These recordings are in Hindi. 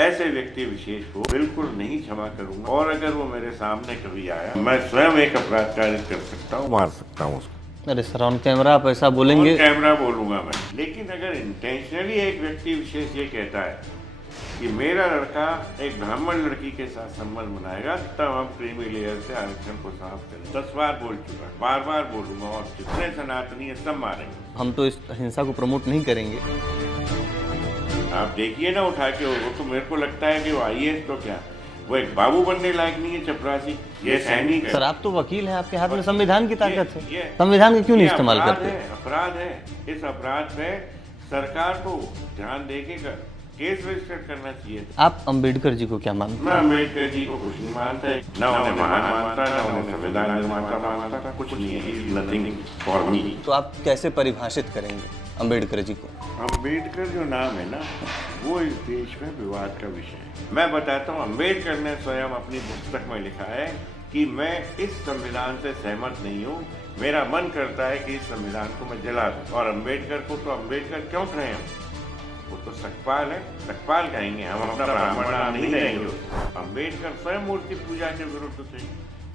ऐसे व्यक्ति विशेष को बिल्कुल नहीं क्षमा करूंगा, और अगर वो मेरे सामने कभी आया, मैं स्वयं एक अपराध कारित कर सकता हूँ, मार सकता हूँ उसको। अरे सर, ऑन कैमरा आप ऐसा बोलेंगे? ऑन कैमरा बोलूंगा मैं। लेकिन अगर इंटेंशनली एक व्यक्ति विशेष ये कहता है कि मेरा लड़का एक ब्राह्मण लड़की के साथ संबंध बनाएगा, तब हम क्रीमी लेयर से आरक्षण को समाप्त करें। 10 बार बोल चुका, बार बार बोलूंगा, और जितने सनातनी है सब मारेंगे। हम तो इस हिंसा को प्रमोट नहीं करेंगे। आप देखिए ना उठा के, वो तो मेरे को लगता है कि वो IAS तो क्या, वो एक बाबू बनने लायक नहीं है, चपरासी। ये सैनिक है। सर, आप तो वकील हैं, आपके हाथ में संविधान की ताकत है। ये संविधान का क्यों नहीं इस्तेमाल करते? अपराध है। इस अपराध पे सरकार को ध्यान देके केस रजिस्टर करना चाहिए। आप अंबेडकर जी को क्या मानते हैं? मैं अंबेडकर जी को कुछ नहीं मानता, न उन्हें महान मानता, न उन्हें संविधान निर्माता मानता, कुछ नहीं है। नथिंग फॉर मी। तो आप कैसे परिभाषित करेंगे अंबेडकर जी को? अंबेडकर जो नाम है ना, वो इस देश में विवाद का विषय है। मैं बताता हूँ, अंबेडकर ने स्वयं अपनी पुस्तक में लिखा है कि मैं इस संविधान से सहमत नहीं हूँ, मेरा मन करता है कि इस संविधान को मैं जला दूं। और अंबेडकर को तो अंबेडकर क्यों कहें हम? वो तो सकपाल है, सकपाल कहेंगे हम, अपना ब्राह्मण नाम नहीं देंगे। अंबेडकर स्वयं मूर्ति पूजा के विरुद्ध थे,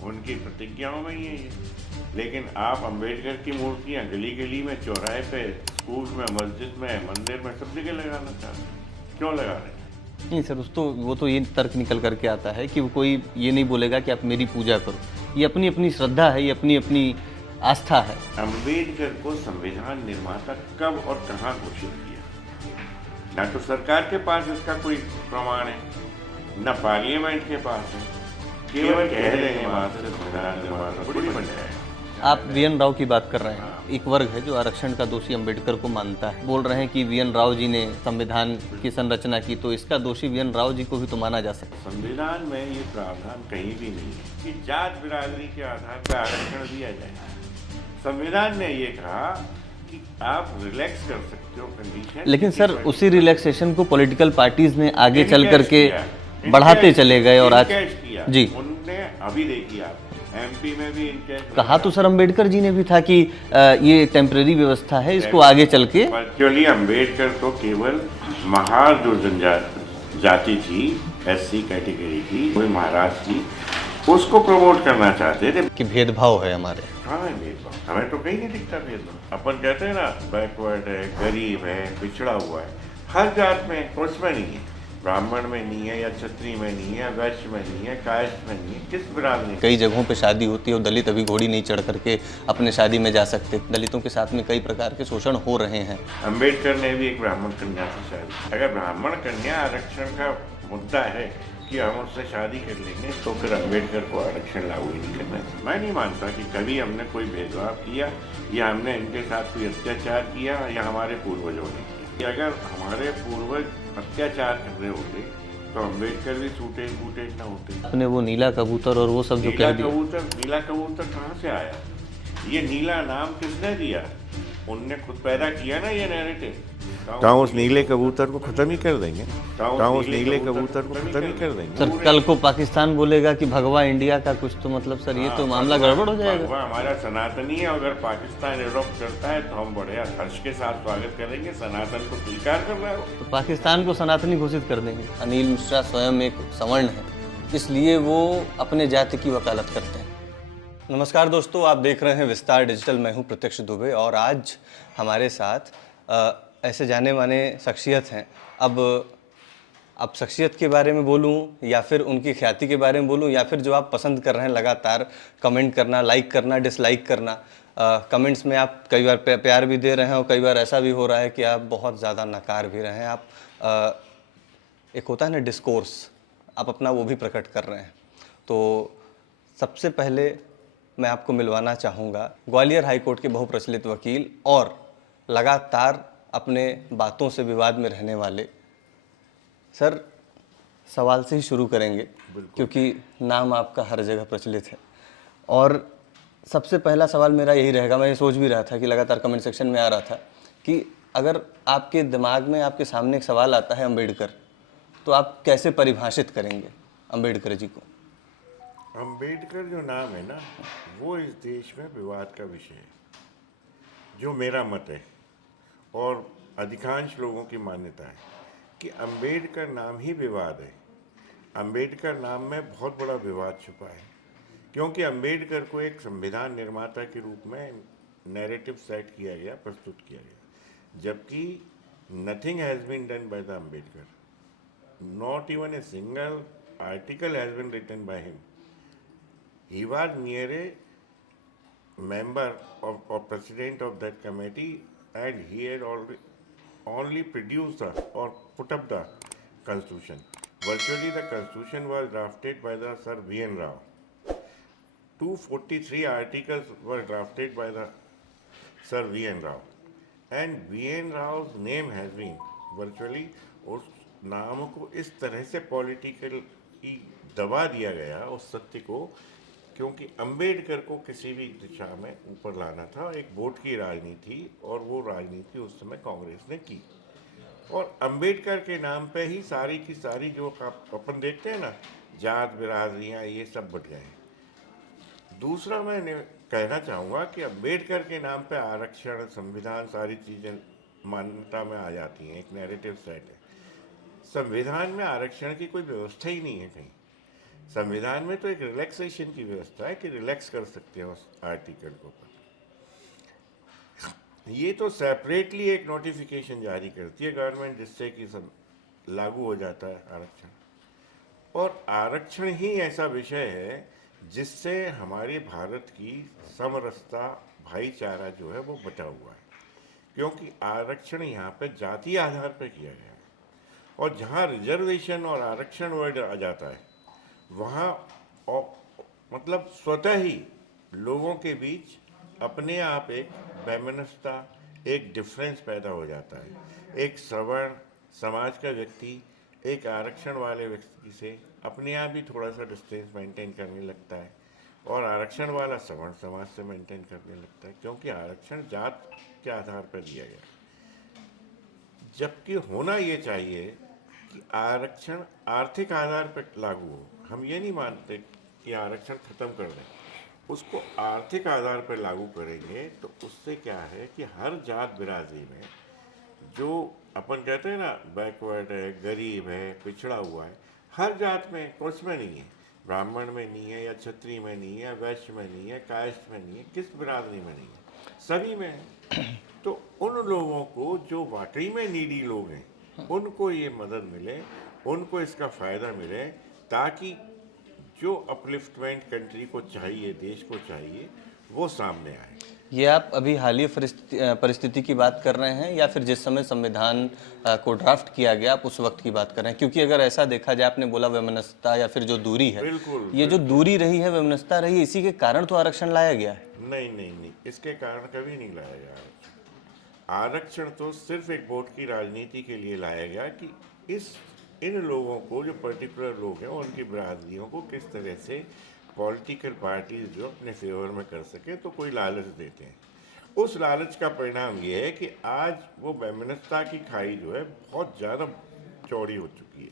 उनकी प्रतिज्ञाओं में ही है ये। लेकिन आप अंबेडकर की मूर्तियां गली गली में, चौराहे पे, स्कूल में, मस्जिद में, मंदिर में, सब जगह लगाना चाहते हैं। क्यों लगा रहे हैं? नहीं सर, वो तो ये तर्क निकल करके आता है कि वो कोई ये नहीं बोलेगा कि आप मेरी पूजा करो। ये अपनी अपनी श्रद्धा है, ये अपनी अपनी आस्था है। अंबेडकर को संविधान निर्माता कब और कहाँ घोषित किया? ना तो सरकार के पास इसका कोई प्रमाण है, न पार्लियामेंट के पास है। केवल कह देंगे वहां से संविधान निर्माता बड़ी बन जाए। आप VN राव की बात कर रहे हैं। एक वर्ग है जो आरक्षण का दोषी अंबेडकर को मानता है, बोल रहे हैं कि VN राव जी ने संविधान की संरचना की, तो इसका दोषी VN राव जी को भी तो माना जा सकता है। संविधान में ये प्रावधान कहीं भी नहीं है कि जात बिरादरी के आधार पर आरक्षण दिया जाए। संविधान ने ये कहा कि आप रिलैक्स कर सकते हो कंडीशन। लेकिन सर, उसी रिलैक्सेशन को पॉलिटिकल पार्टीज ने आगे चल करके बढ़ाते चले गए, और आज जी उनने अभी देखिए आप MP में भी कहा तो सर अंबेडकर जी ने भी था कि ये टेम्परेरी व्यवस्था है, इसको आगे चल के। एक्चुअली अंबेडकर तो केवल महार जो जनजाति थी, SC कैटेगरी की, वही महाराष्ट्र की, उसको प्रमोट करना चाहते थे कि भेदभाव है हमारे। हाँ है भेदभाव, हमें तो कहीं नहीं दिखता भेदभाव। अपन कहते हैं ना बैकवर्ड है, गरीब है, पिछड़ा हुआ है, हर जात में, उसमें नहीं है। ब्राह्मण में नहीं है, या क्षत्रिय में नहीं है, वैश्य में नहीं है, कायस्थ में नहीं है, किस बिरादरी? कई जगहों पे शादी होती है और दलित अभी घोड़ी नहीं चढ़ करके अपने शादी में जा सकते। दलितों के साथ में कई प्रकार के शोषण हो रहे हैं। अंबेडकर ने भी एक ब्राह्मण कन्या से शादी। अगर ब्राह्मण कन्या आरक्षण का मुद्दा है कि हम उससे शादी कर लेंगे, तो फिर अंबेडकर को आरक्षण लागू ही नहीं करना चाहिए। मैं नहीं मानता कि कभी हमने कोई भेदभाव किया, या हमने इनके साथ कोई अत्याचार किया, या हमारे पूर्वजों ने किया। अगर हमारे पूर्वज अत्याचार कर रहे होते तो अंबेडकर भी छूटे बूटे न होते। अपने वो नीला कबूतर और वो सब जो कह दिया। नीला कबूतर कहाँ से आया? ये नीला नाम किसने दिया? उनने खुद पैदा किया ना ये नैरेटिव। कहाँ उस नीले कबूतर को खत्म ही कर देंगे? कहाँ उस नीले कबूतर को खत्म ही कर देंगे? सर, कल को पाकिस्तान बोलेगा कि भगवा इंडिया का कुछ, तो मतलब सर ये तो मामला गड़बड़ हो जाएगा। भगवा हमारा सनातनी है, अगर पाकिस्तान एडॉप्ट करता है तो हम बड़े हर्ष के साथ स्वागत करेंगे। सनातन को स्वीकार कर रहा है तो पाकिस्तान को सनातनी घोषित कर देंगे। अनिल मिश्रा स्वयं एक सवर्ण है, इसलिए वो अपने जाति की वकालत करते हैं। नमस्कार दोस्तों, आप देख रहे हैं विस्तार डिजिटल। मैं हूं प्रत्यक्ष दुबे, और आज हमारे साथ ऐसे जाने माने शख्सियत हैं। अब शख्सियत के बारे में बोलूं, या फिर उनकी ख्याति के बारे में बोलूं, या फिर जो आप पसंद कर रहे हैं लगातार कमेंट करना, लाइक करना, डिसलाइक करना। कमेंट्स में आप कई बार प्यार भी दे रहे हैं, और कई बार ऐसा भी हो रहा है कि आप बहुत ज़्यादा नकार भी रहे हैं। आप एक होता है ना डिस्कोर्स, आप अपना वो भी प्रकट कर रहे हैं। तो सबसे पहले मैं आपको मिलवाना चाहूँगा ग्वालियर हाई कोर्ट के बहुप्रचलित वकील और लगातार अपने बातों से विवाद में रहने वाले। सर, सवाल से ही शुरू करेंगे क्योंकि नाम आपका हर जगह प्रचलित है। और सबसे पहला सवाल मेरा यही रहेगा, मैं ये सोच भी रहा था कि लगातार कमेंट सेक्शन में आ रहा था कि अगर आपके दिमाग में, आपके सामने एक सवाल आता है अंबेडकर, तो आप कैसे परिभाषित करेंगे अंबेडकर जी को? अंबेडकर जो नाम है ना, वो इस देश में विवाद का विषय है, जो मेरा मत है और अधिकांश लोगों की मान्यता है कि अंबेडकर नाम ही विवाद है। अंबेडकर नाम में बहुत बड़ा विवाद छुपा है, क्योंकि अंबेडकर को एक संविधान निर्माता के रूप में नैरेटिव सेट किया गया, प्रस्तुत किया गया, जबकि nothing has been done by the Ambedkar, not even a single article has been written by him. He was mere a member or president of that committee, and he had only produced or put up the constitution. Virtually, the constitution was drafted by the Sir V.N. Rao. 243 articles were drafted by the Sir V.N. Rao, and V.N. Rao's name has been virtually उस नाम को इस तरह से पॉलिटिकल दबा दिया गया उस सत्य को, क्योंकि अंबेडकर को किसी भी दिशा में ऊपर लाना था। एक वोट की राजनीति, और वो राजनीति उस समय कांग्रेस ने की, और अंबेडकर के नाम पे ही सारी की सारी जो अपन देखते हैं ना, जात बिरादरियाँ, ये सब बढ़ गए। दूसरा मैं कहना चाहूँगा कि अंबेडकर के नाम पे आरक्षण, संविधान, सारी चीज़ें मान्यता में आ जाती हैं, एक नैरेटिव सेट है। संविधान में आरक्षण की कोई व्यवस्था ही नहीं है कहीं। संविधान में तो एक रिलैक्सेशन की व्यवस्था है कि रिलैक्स कर सकते हैं उस आर्टिकल को। ये तो सेपरेटली एक नोटिफिकेशन जारी करती है गवर्नमेंट, जिससे कि सब लागू हो जाता है आरक्षण। और आरक्षण ही ऐसा विषय है जिससे हमारे भारत की समरसता, भाईचारा जो है वो बचा हुआ है, क्योंकि आरक्षण यहाँ पे जातीय आधार पर किया गया है। और जहाँ रिजर्वेशन और आरक्षण वर्ड आ जाता है, वहाँ मतलब स्वतः ही लोगों के बीच अपने आप एक वैमनस्यता, एक डिफरेंस पैदा हो जाता है। एक सवर्ण समाज का व्यक्ति एक आरक्षण वाले व्यक्ति से अपने आप ही थोड़ा सा डिस्टेंस मेंटेन करने लगता है, और आरक्षण वाला सवर्ण समाज से मेंटेन करने लगता है, क्योंकि आरक्षण जात के आधार पर दिया गया। जबकि होना ये चाहिए कि आरक्षण आर्थिक आधार पर लागू हो। हम ये नहीं मानते कि आरक्षण खत्म कर दें, उसको आर्थिक आधार पर लागू करेंगे तो उससे क्या है कि हर जात बिरादरी में जो अपन कहते हैं ना, बैकवर्ड है, गरीब है, पिछड़ा हुआ है, हर जात में, कुछ में नहीं है, ब्राह्मण में नहीं है, या क्षत्रिय में नहीं है, वैश्य में नहीं है, कायस्थ में नहीं है, किस बिरादरी में नहीं है, सभी में है। तो उन लोगों को जो वाकई में नीडी लोग हैं, उनको ये मदद मिले, उनको इसका फ़ायदा मिले, ताकि जो अपलिफ्टमेंट कंट्री को चाहिए, देश को चाहिए, वो सामने आए। ये आप अभी हालिया परिस्थिति की बात कर रहे हैं, या फिर जिस समय संविधान को ड्राफ्ट किया गया आप उस वक्त की बात कर रहे हैं? क्योंकि अगर ऐसा देखा जाए, आपने बोला वैमनस्यता या फिर जो दूरी है, ये जो दूरी रही है, वैमनस्यता रही है, इसी के कारण तो आरक्षण लाया गया है। नहीं, इसके कारण कभी नहीं लाया गया आरक्षण। तो सिर्फ एक वोट की राजनीति के लिए लाया गया कि इन लोगों को, जो पर्टिकुलर लोग हैं, उनकी बिरादरियों को किस तरह से पॉलिटिकल पार्टीज जो अपने फेवर में कर सके, तो कोई लालच देते हैं। उस लालच का परिणाम ये है कि आज वो वैमनस्यता की खाई जो है बहुत ज़्यादा चौड़ी हो चुकी है,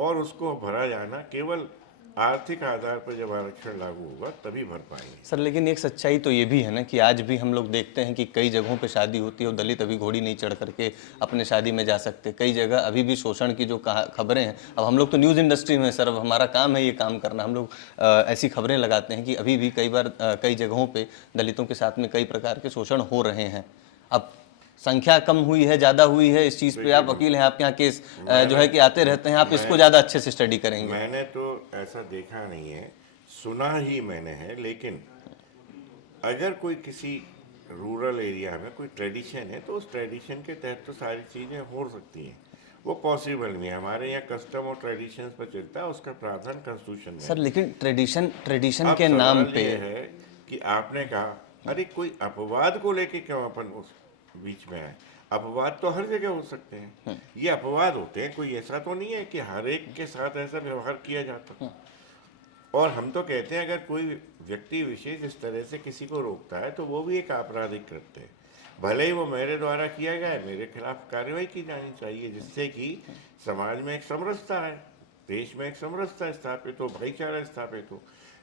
और उसको भरा जाना केवल आर्थिक आधार पर जब आरक्षण लागू होगा तभी भर पाएंगे। सर, लेकिन एक सच्चाई तो ये भी है ना कि आज भी हम लोग देखते हैं कि कई जगहों पे शादी होती है और दलित अभी घोड़ी नहीं चढ़ करके अपने शादी में जा सकते। कई जगह अभी भी शोषण की जो खबरें हैं, अब हम लोग तो न्यूज़ इंडस्ट्री में, सर, अब हमारा काम है ये काम करना, हम लोग ऐसी खबरें लगाते हैं कि अभी भी कई बार कई जगहों पर दलितों के साथ में कई प्रकार के शोषण हो रहे हैं। अब संख्या कम हुई है, ज़्यादा हुई है, इस चीज़ पे आप वकील हैं, आपके यहाँ केस जो है कि आते रहते हैं, आप इसको ज़्यादा अच्छे से स्टडी करेंगे। मैंने तो ऐसा देखा नहीं है, सुना ही मैंने है। लेकिन अगर कोई किसी रूरल एरिया में कोई ट्रेडिशन है, तो उस ट्रेडिशन के तहत तो सारी चीज़ें हो सकती हैं, वो पॉसिबल नहीं है। हमारे यहाँ कस्टम और ट्रेडिशंस पर चलता है, उसका प्रावधान कॉन्स्टिट्यूशन में। सर, लेकिन ट्रेडिशन के नाम पे है कि आपने कहा, अरे कोई अपवाद को लेके क्यों अपन उस बीच में आए? अपवाद तो हर जगह हो सकते हैं, ये अपवाद होते हैं, कोई ऐसा तो नहीं है कि हर एक के साथ ऐसा व्यवहार किया जाता। और हम तो कहते हैं अगर कोई व्यक्ति विशेष इस तरह से किसी को रोकता है तो वो भी एक आपराधिक कृत्य है। भले ही वो मेरे द्वारा किया गया है, मेरे खिलाफ कार्रवाई की जानी चाहिए, जिससे कि समाज में एक समरसता है, देश में एक समरसता स्थापित हो, भाईचारा स्थापित हो।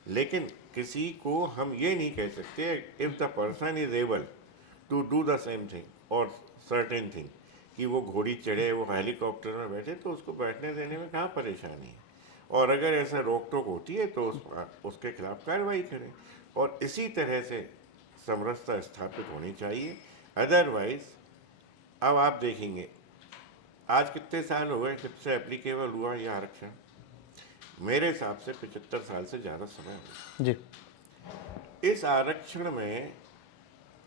लेकिन किसी को हम ये नहीं कह सकते if the person is able to do the same thing or certain thing, कि वो घोड़ी चढ़े, वो हेलीकॉप्टर में बैठे, तो उसको बैठने देने में कहाँ परेशानी है। और अगर ऐसा रोक टोक होती है तो उसके खिलाफ कार्रवाई करें, और इसी तरह से समरसता स्थापित होनी चाहिए। अदरवाइज अब आप देखेंगे आज कितने साल हो गए जब से एप्लीकेबल हुआ यह आरक्षण, मेरे हिसाब से 75 साल से ज़्यादा समय हो जी। गया। इस आरक्षण में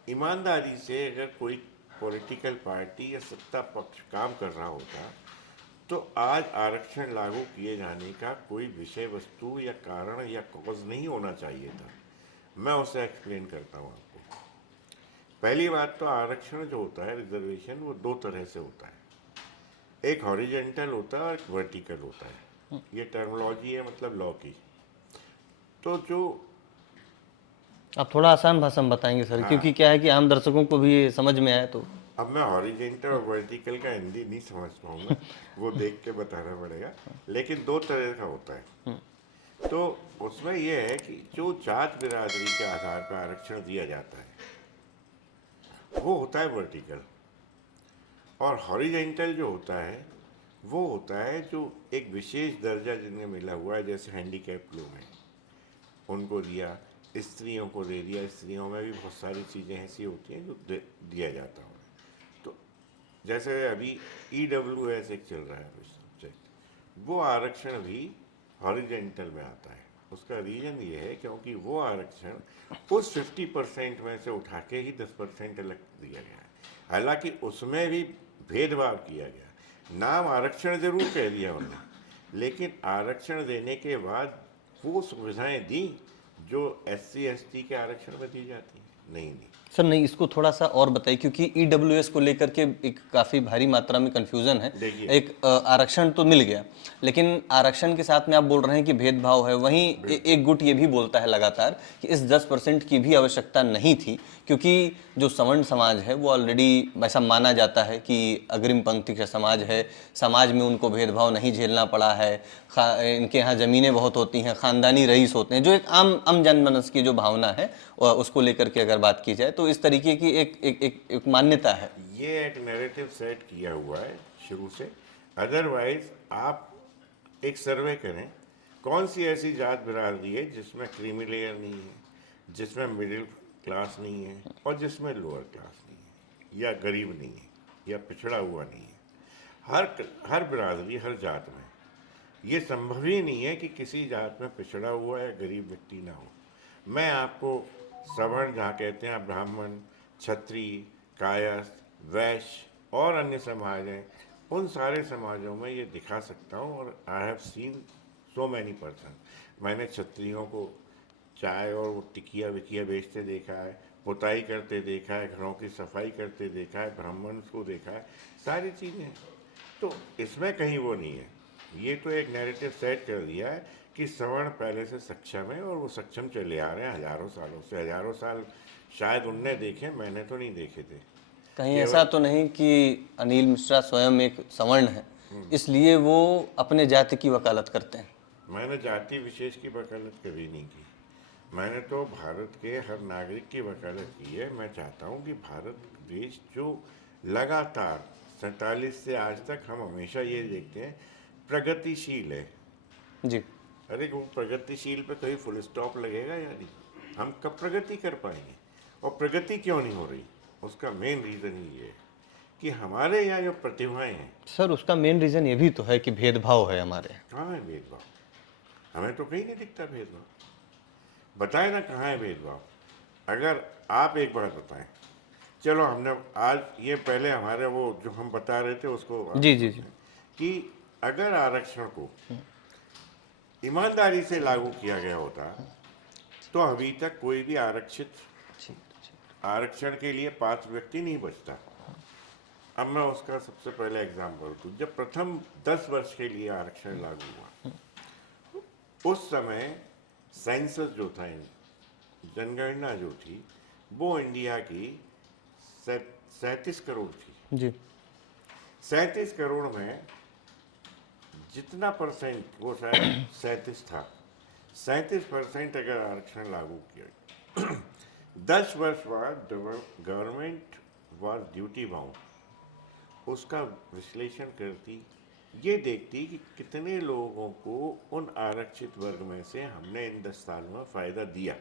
ईमानदारी से अगर कोई पॉलिटिकल पार्टी या सत्ता पक्ष काम कर रहा होता तो आज आरक्षण लागू किए जाने का कोई विषय वस्तु या कारण या कॉज नहीं होना चाहिए था। मैं उसे एक्सप्लेन करता हूँ आपको। पहली बात तो आरक्षण जो होता है, रिजर्वेशन, वो दो तरह से होता है। एक हॉरिजेंटल होता है और एक वर्टिकल होता है। ये टर्मिनोलॉजी है मतलब लॉ की। तो जो आप थोड़ा आसान भाषा में बताएंगे सर, क्योंकि क्या है कि आम दर्शकों को भी ये समझ में आए तो। अब मैं हॉरिजेंटल और वर्टिकल का हिंदी नहीं समझ पाऊंगा, वो देख के बताना पड़ेगा, लेकिन दो तरह का होता है। तो उसमें यह है कि जो जात बिरादरी के आधार पर आरक्षण दिया जाता है वो होता है वर्टिकल, और हॉरिजेंटल जो होता है वो होता है जो एक विशेष दर्जा जिन्हें मिला हुआ है, जैसे हैंडीकैप लोग हैं उनको दिया, स्त्रियों को दे दिया। स्त्रियों में भी बहुत सारी चीज़ें ऐसी होती हैं जो दिया जाता है। तो जैसे अभी EWS एक चल रहा है सब्जेक्ट, वो आरक्षण भी हॉरिजेंटल में आता है। उसका रीज़न ये है क्योंकि वो आरक्षण उस 50% में से उठा के ही 10% अलग दिया गया है। हालांकि उसमें भी भेदभाव किया गया। नाम आरक्षण जरूर कह दिया उन्होंने, लेकिन आरक्षण देने के बाद वो सुविधाएं दी जो SC ST के आरक्षण में दी जाती हैं नहीं दी। सर नहीं, इसको थोड़ा सा और बताइए, क्योंकि EWS को लेकर के एक काफ़ी भारी मात्रा में कन्फ्यूज़न है। एक आरक्षण तो मिल गया, लेकिन आरक्षण के साथ में आप बोल रहे हैं कि भेदभाव है। वहीं एक गुट ये भी बोलता है लगातार कि इस 10% की भी आवश्यकता नहीं थी, क्योंकि जो सवर्ण समाज है वो ऑलरेडी ऐसा माना जाता है कि अग्रिम पंक्ति का समाज है, समाज में उनको भेदभाव नहीं झेलना पड़ा है, इनके यहाँ ज़मीनें बहुत होती हैं, ख़ानदानी रईस होते हैं, जो एक आम जनमानस की जो भावना है उसको लेकर के अगर बात की जाए तो इस तरीके की एक मान्यता है। ये एक नैरेटिव सेट किया हुआ है शुरू से। अदरवाइज आप एक सर्वे करें, कौन सी ऐसी जात बिरादरी है जिसमें क्रीमी लेयर नहीं है, जिसमें मिडिल क्लास नहीं है, और जिसमें लोअर क्लास नहीं है, या गरीब नहीं है, या पिछड़ा हुआ नहीं है। हर बिरादरी, हर जात में ये संभव ही नहीं है कि किसी जात में पिछड़ा हुआ या गरीब व्यक्ति ना हो। मैं आपको सवर्ण जहाँ कहते हैं ब्राह्मण, क्षत्रिय, कायस्थ, वैश्य और अन्य समाज हैं, उन सारे समाजों में ये दिखा सकता हूँ। और I have seen so many person. मैंने क्षत्रियों को चाय और वो टिकिया विकिया बेचते देखा है, पुताई करते देखा है, घरों की सफाई करते देखा है, ब्राह्मण को देखा है, सारी चीज़ें। तो इसमें कहीं वो नहीं है। ये तो एक नैरेटिव सेट कर दिया है कि सवर्ण पहले से सक्षम है, और वो सक्षम चले आ रहे हैं हजारों सालों से। हजारों साल शायद उनने देखे, मैंने तो नहीं देखे थे। कहीं ऐसा तो नहीं कि अनिल मिश्रा स्वयं एक सवर्ण है इसलिए वो अपने जाति की वकालत करते हैं? मैंने जाति विशेष की वकालत कभी नहीं की। मैंने तो भारत के हर नागरिक की वकालत की है। मैं चाहता हूँ कि भारत देश जो लगातार 47 से आज तक हम हमेशा ये देखते हैं प्रगतिशील है जी। अरे वो प्रगतिशील पे कहीं फुल स्टॉप लगेगा या नहीं? हम कब प्रगति कर पाएंगे? और प्रगति क्यों नहीं हो रही? उसका मेन रीज़न ये है कि हमारे यहाँ जो प्रतिभाएं हैं। सर उसका मेन रीज़न ये भी तो है कि भेदभाव है हमारे यहाँ। कहाँ है भेदभाव? हमें तो कहीं नहीं दिखता भेदभाव। बताए ना कहाँ है भेदभाव। अगर आप एक बात बताएं, चलो हमने आज ये पहले हमारे वो जो हम बता रहे थे उसको जी कि अगर आरक्षण को ईमानदारी से लागू किया गया होता तो अभी तक कोई भी आरक्षण के लिए पात्र व्यक्ति नहीं बचता। अब मैं उसका सबसे पहले एग्जाम्पल दूं। जब प्रथम 10 वर्ष के लिए आरक्षण लागू हुआ उस समय सेंसस जो था, जनगणना जो थी, वो इंडिया की 37 करोड़ थी जी। 37 करोड़ में जितना परसेंट, वो शायद 37 था, 37% अगर आरक्षण लागू किया 10 वर्ष बाद गवर्नमेंट वॉज ड्यूटी बाउंड उसका विश्लेषण करती, ये देखती कि कितने लोगों को उन आरक्षित वर्ग में से हमने इन 10 सालों में फ़ायदा दिया,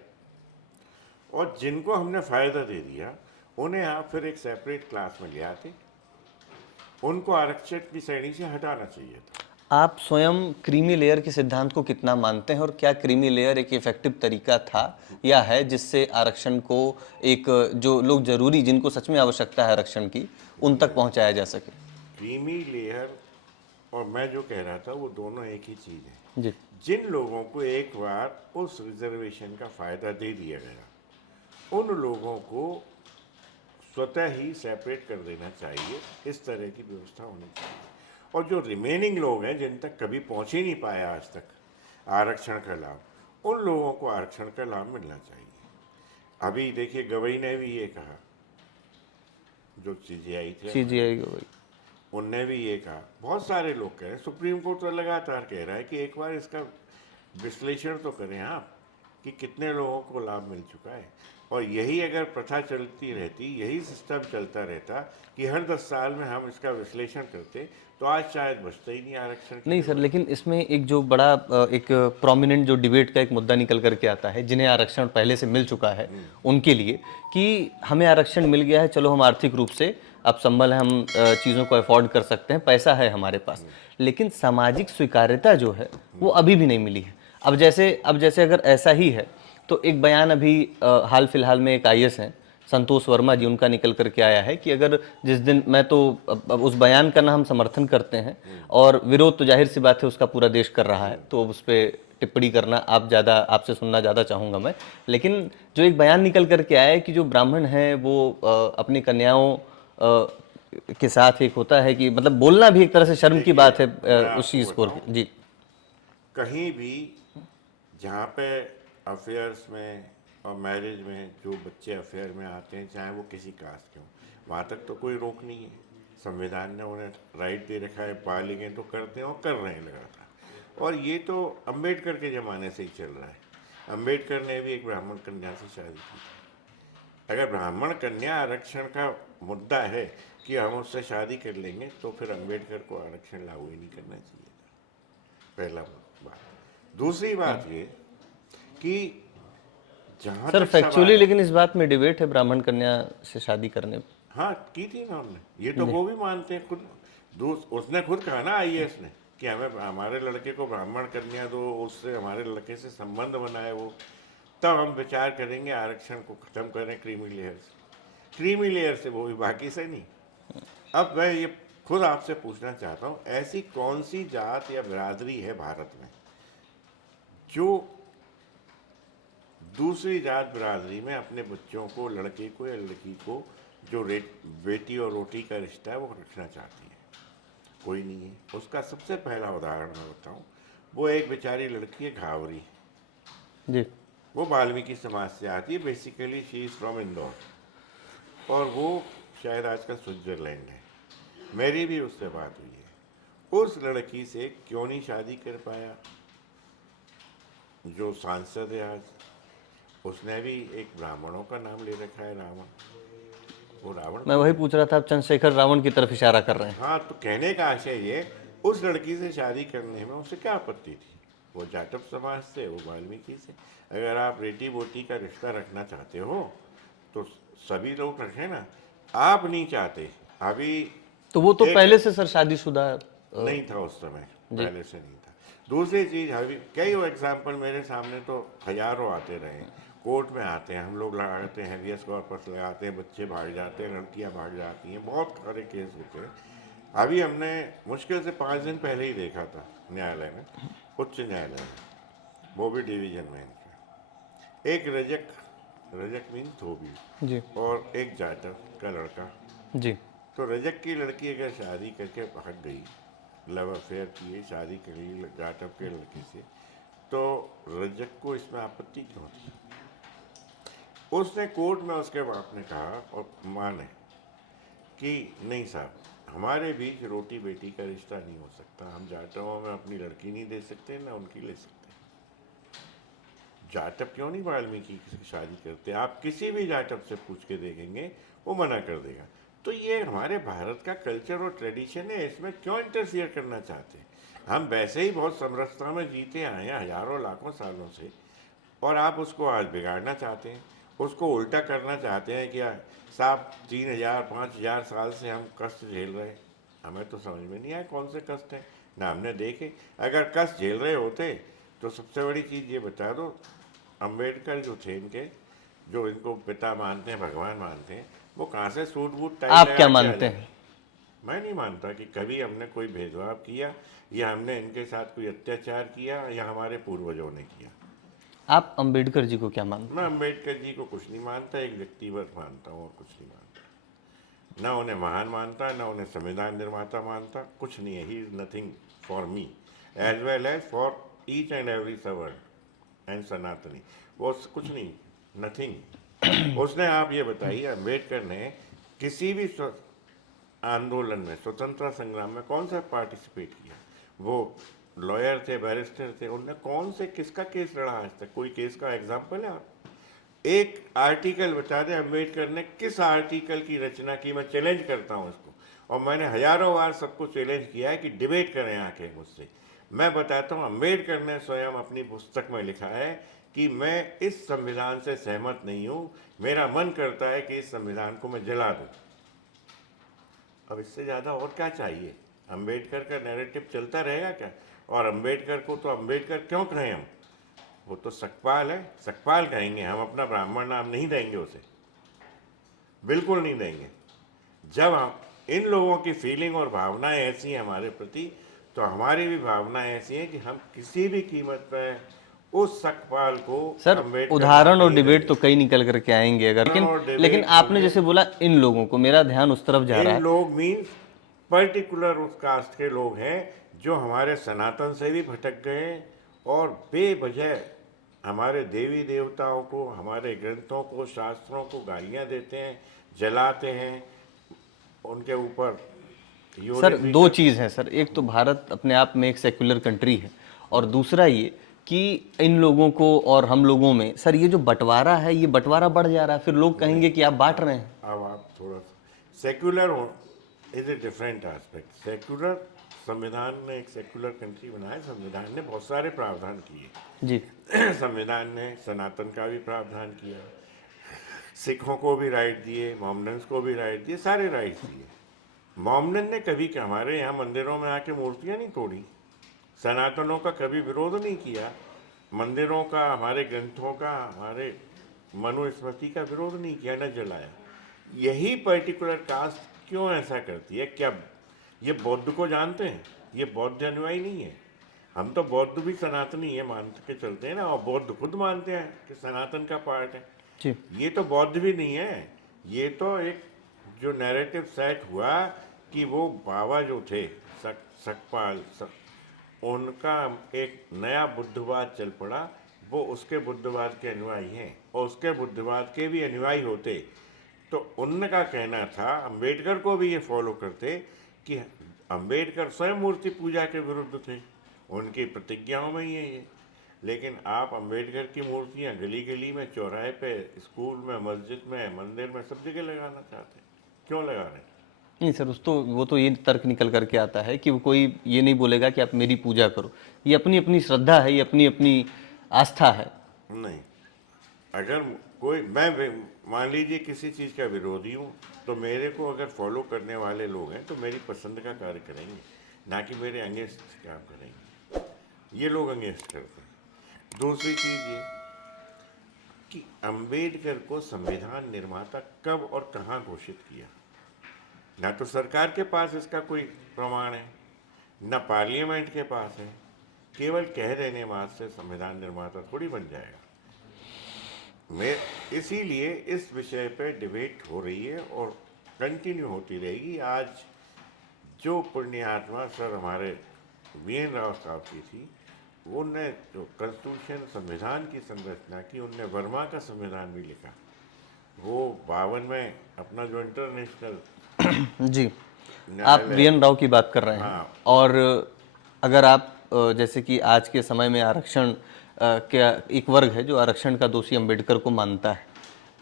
और जिनको हमने फ़ायदा दे दिया उन्हें आप फिर एक सेपरेट क्लास में ले आते, उनको आरक्षित की श्रेणी से हटाना चाहिए था। आप स्वयं क्रीमी लेयर के सिद्धांत को कितना मानते हैं, और क्या क्रीमी लेयर एक इफेक्टिव तरीका था या है जिससे आरक्षण को एक जो लोग जरूरी, जिनको सच में आवश्यकता है आरक्षण की, उन तक पहुंचाया जा सके? क्रीमी लेयर और मैं जो कह रहा था वो दोनों एक ही चीज़ है। जी जिन लोगों को एक बार उस रिजर्वेशन का फ़ायदा दे दिया गया, उन लोगों को स्वतः ही सेपरेट कर देना चाहिए, इस तरह की व्यवस्था होनी चाहिए। और जो रिमेनिंग लोग हैं जिन तक कभी पहुंच ही नहीं पाया आज तक आरक्षण का लाभ, उन लोगों को आरक्षण का लाभ मिलना चाहिए। अभी देखिए गवई ने भी ये कहा, जो CGI थे, CGI को भाई। उनने भी ये कहा, बहुत सारे लोग कह रहे हैं, सुप्रीम कोर्ट तो लगातार कह रहा है कि एक बार इसका विश्लेषण तो करें आप कि कितने लोगों को लाभ मिल चुका है। और यही अगर प्रथा चलती रहती, यही सिस्टम चलता रहता कि हर 10 साल में हम इसका विश्लेषण करते, तो आज शायद बचता ही नहीं आरक्षण की नहीं सर, जरूरत। लेकिन इसमें एक जो बड़ा एक प्रोमिनेंट जो डिबेट का एक मुद्दा निकल करके आता है, जिन्हें आरक्षण पहले से मिल चुका है उनके लिए, कि हमें आरक्षण मिल गया है, चलो हम आर्थिक रूप से अब संबल है, हम चीज़ों को अफोर्ड कर सकते हैं, पैसा है हमारे पास, लेकिन सामाजिक स्वीकार्यता जो है वो अभी भी नहीं मिली है। अब जैसे अगर ऐसा ही है तो एक बयान अभी हाल फिलहाल में एक IAS हैं संतोष वर्मा जी, उनका निकल करके आया है कि अगर जिस दिन, मैं तो अब उस बयान का ना हम समर्थन करते हैं, और विरोध तो जाहिर सी बात है उसका पूरा देश कर रहा है, तो अब उस पर टिप्पणी करना आपसे सुनना ज़्यादा चाहूँगा मैं। लेकिन जो एक बयान निकल करके आया है कि जो ब्राह्मण हैं वो अपनी कन्याओं के साथ एक होता है कि मतलब बोलना भी एक तरह से शर्म की बात है मैं उस आपको चीज़ को। बताऊं, जी कहीं भी जहाँ पे अफेयर्स में और मैरिज में जो बच्चे अफेयर में आते हैं, चाहे वो किसी कास्ट के हों, वहाँ तक तो कोई रोक नहीं है। संविधान ने उन्हें राइट दे रखा है, पालेंगे तो करते हैं और कर रहे हैं लगातार। और ये तो अम्बेडकर के ज़माने से ही चल रहा है। अम्बेडकर ने भी एक ब्राह्मण कन्या से शादी की थी। अगर ब्राह्मण कन्या आरक्षण का मुद्दा है कि हम उससे शादी कर लेंगे, तो फिर अम्बेडकर को आरक्षण लागू ही नहीं करना चाहिए था। पहला बात। दूसरी बात ये कि जहाँ सर, तक सवाल फैक्चुअली है, लेकिन इस बात में डिबेट है ब्राह्मण कन्या से शादी करने। हाँ की थी ना हमने, ये तो वो भी मानते हैं खुद। उसने खुद कहा ना IAS ने कि हमें हमारे लड़के को ब्राह्मण कन्या दो, उससे हमारे लड़के से संबंध बनाए वो, तब हम विचार करेंगे आरक्षण को खत्म करें क्रीमी लेयर से। क्रीमी लेयर से, वो भी बाकी से नहीं। अब मैं ये खुद आपसे पूछना चाहता हूँ, ऐसी कौन सी जात या बिरादरी है भारत में जो दूसरी जात बिरादरी में अपने बच्चों को, लड़के को या लड़की को, जो बेटी और रोटी का रिश्ता है वो रखना चाहती है? कोई नहीं है। उसका सबसे पहला उदाहरण मैं बताऊं, वो एक बेचारी लड़की है घावरी, जी वो वाल्मीकि समाज से आती है, basically she is from Indore, और वो शायद आजकल स्विट्जरलैंड है। मेरी भी उससे बात हुई है। उस लड़की से क्यों नहीं शादी कर पाया जो सांसद है आज? उसने भी एक ब्राह्मणों का नाम ले रखा है, रावण। वो रावण, मैं वही पूछ रहा था, आप चंद्रशेखर रावण की तरफ इशारा कर रहे हैं। हाँ, तो कहने का आशय ये, उस लड़की से शादी करने में उसे क्या आपत्ति थी? वो जाटव समाज से, वो वाल्मीकि से। अगर आप बेटी बोटी का रिश्ता रखना चाहते हो तो सभी लोग रखें ना। आप नहीं चाहते। अभी तो वो तो एक पहले से सर शादीशुदा नहीं था उस समय, पहले से नहीं था। दूसरी चीज़, अभी कई एग्जाम्पल मेरे सामने तो हजारों आते रहे। कोर्ट में आते हैं, हम लोग लगाते हैं हैबियस कॉर्पस लगाते हैं, बच्चे भाग जाते हैं, लड़कियां भाग जाती हैं, बहुत सारे केस होते हैं। अभी हमने मुश्किल से 5 दिन पहले ही देखा था न्यायालय में, उच्च न्यायालय में, वो भी डिवीजन में इनका, एक रजक मीन धोबी जी और एक जाटव का लड़का। जी तो रजक की लड़की अगर शादी करके भाग गई, लव अफेयर की शादी कर ली जाटव के लड़की से, तो रजक को इसमें आपत्ति क्यों थी? उसने कोर्ट में उसके बाप ने कहा और माँ ने कि नहीं साहब, हमारे बीच रोटी बेटी का रिश्ता नहीं हो सकता। हम जाटवों में अपनी लड़की नहीं दे सकते, ना उनकी ले सकते। जाटव क्यों नहीं वाल्मीकि से शादी करते? आप किसी भी जाटव से पूछ के देखेंगे, वो मना कर देगा। तो ये हमारे भारत का कल्चर और ट्रेडिशन है, इसमें क्यों इंटरफियर करना चाहते हैं? हम वैसे ही बहुत समरसता में जीते आए हैं हजारों लाखों सालों से, और आप उसको आज बिगाड़ना चाहते हैं, उसको उल्टा करना चाहते हैं कि साहब 3000 5000 साल से हम कष्ट झेल रहे हैं। हमें तो समझ में नहीं आया कौन से कष्ट हैं, ना हमने देखे। अगर कष्ट झेल रहे होते तो सबसे बड़ी चीज़ ये बता दो, अम्बेडकर जो थे इनके, जो इनको पिता मानते हैं, भगवान मानते हैं, वो कहाँ से सूट बूट टाई आप लगा क्या के आ मानते जाए? हैं? मैं नहीं मानता कि कभी हमने कोई भेदभाव किया या हमने इनके साथ कोई अत्याचार किया या हमारे पूर्वजों ने किया। आप अंबेडकर जी को क्या मानते मैं अम्बेडकर जी को कुछ नहीं मानता, एक व्यक्तिगत मानता हूँ और कुछ नहीं मानता। ना उन्हें महान मानता, ना उन्हें संविधान निर्माता मानता, कुछ नहीं है। He is nothing for me as well as for each and every savarna and sanatani. वो कुछ नहीं, नथिंग। उसने, आप ये बताइए, अम्बेडकर ने किसी भी आंदोलन में, स्वतंत्रता संग्राम में कौन सा पार्टिसिपेट किया? वो लॉयर थे, बैरिस्टर थे, उनने कौन से, किसका केस लड़ा आज तक? कोई केस का एग्जाम्पल है आप? एक आर्टिकल बता दें अम्बेडकर ने किस आर्टिकल की रचना की? मैं चैलेंज करता हूँ इसको, और मैंने हजारों बार सबको चैलेंज किया है कि डिबेट करें आके मुझसे। मैं बताता हूँ, अम्बेडकर ने स्वयं अपनी पुस्तक में लिखा है कि मैं इस संविधान से सहमत नहीं हूँ, मेरा मन करता है कि इस संविधान को मैं जला दूँ। अब इससे ज़्यादा और क्या चाहिए? अम्बेडकर का नैरेटिव चलता रहेगा क्या? और अम्बेडकर को तो अम्बेडकर क्यों कहें हम? वो तो सकपाल है, सकपाल कहेंगे हम, अपना ब्राह्मण नाम नहीं देंगे उसे, बिल्कुल नहीं देंगे। जब हम, इन लोगों की फीलिंग और भावनाएं ऐसी हैं हमारे प्रति, तो हमारी भी भावनाएं ऐसी हैं कि हम किसी भी कीमत पर उस सकपाल को, सर? अम्बेडकर उदाहरण नाम और नहीं डिबेट देंगे। तो कई निकल करके आएंगे अगर, उदाहरण और लेकिन डिबेट आपने होंगे। जैसे बोला इन लोगों को, मेरा ध्यान उस तरफ जा रहा इन है। लोग मीन्स पर्टिकुलर उस कास्ट के लोग हैं जो हमारे सनातन से भी भटक गए और बेवजह हमारे देवी देवताओं को, हमारे ग्रंथों को, शास्त्रों को गालियां देते हैं, जलाते हैं, उनके ऊपर सर यूरिन दो चीज़ है सर, एक तो भारत अपने आप में एक सेक्युलर कंट्री है, और दूसरा ये कि इन लोगों को और हम लोगों में सर ये जो बंटवारा है, ये बंटवारा बढ़ जा रहा है, फिर लोग कहेंगे कि आप बांट रहे हैं। अब आप थोड़ा सा सेक्युलर हो, is a different aspect. Secular, संविधान ने एक सेक्युलर कंट्री बनाया, संविधान ने बहुत सारे प्रावधान किए। जी। संविधान ने सनातन का भी प्रावधान किया, सिखों को भी राइट दिए, मोमडन्स को भी राइट दिए, सारे राइट दिए। मोमडन ने कभी हमारे यहाँ मंदिरों में आके मूर्तियाँ नहीं तोड़ी, सनातनों का कभी विरोध नहीं किया, मंदिरों का, हमारे ग्रंथों का, हमारे मनुस्मृति का विरोध नहीं किया, न जलाया। यही पर्टिकुलर कास्ट क्यों ऐसा करती है? क्या ये बौद्ध को जानते हैं? ये बौद्ध अनुयायी नहीं है। हम तो बौद्ध भी सनातनी है मान के चलते हैं ना, और बौद्ध खुद मानते हैं कि सनातन का पार्ट है। जी। ये तो बौद्ध भी नहीं है, ये तो एक जो नैरेटिव सेट हुआ कि वो बाबा जो थे सकपाल, उनका एक नया बुद्धवाद चल पड़ा, वो उसके बुद्धवाद के अनुयायी हैं, और उसके बुद्धवाद के भी अनुयायी होते तो उनका कहना था, अम्बेडकर को भी ये फॉलो करते कि अम्बेडकर स्वयं मूर्ति पूजा के विरुद्ध थे, उनकी प्रतिज्ञाओं में ही है ये। लेकिन आप अम्बेडकर की मूर्तियाँ गली गली में, चौराहे पे, स्कूल में, मस्जिद में, मंदिर में, सब जगह लगाना चाहते हैं। क्यों लगा रहे हैं? नहीं सर, वो तो ये तर्क निकल करके आता है कि वो कोई ये नहीं बोलेगा कि आप मेरी पूजा करो, ये अपनी अपनी श्रद्धा है, ये अपनी अपनी आस्था है। नहीं, अगर कोई, मैं मान लीजिए किसी चीज़ का विरोधी हूँ, तो मेरे को अगर फॉलो करने वाले लोग हैं तो मेरी पसंद का कार्य करेंगे, ना कि मेरे अगेंस्ट काम करेंगे। ये लोग अगेंस्ट करते हैं। दूसरी चीज़ ये कि अम्बेडकर को संविधान निर्माता कब और कहाँ घोषित किया? ना तो सरकार के पास इसका कोई प्रमाण है, ना पार्लियामेंट के पास है। केवल कह देने मात्र से संविधान निर्माता थोड़ी बन जाएगा। मैं इसीलिए इस विषय पे डिबेट हो रही है और कंटिन्यू होती रहेगी। आज जो पुण्यात्मा सर हमारे वीएन राव साहब की थी, उनने जो कॉन्स्टिट्यूशन, संविधान की संरचना की, उनने वर्मा का संविधान भी लिखा। वो 52 में अपना जो इंटरनेशनल जी, आप वीएन राव की बात कर रहे हैं। हाँ। और अगर आप जैसे कि आज के समय में आरक्षण क्या एक वर्ग है जो आरक्षण का दोषी अंबेडकर को मानता है,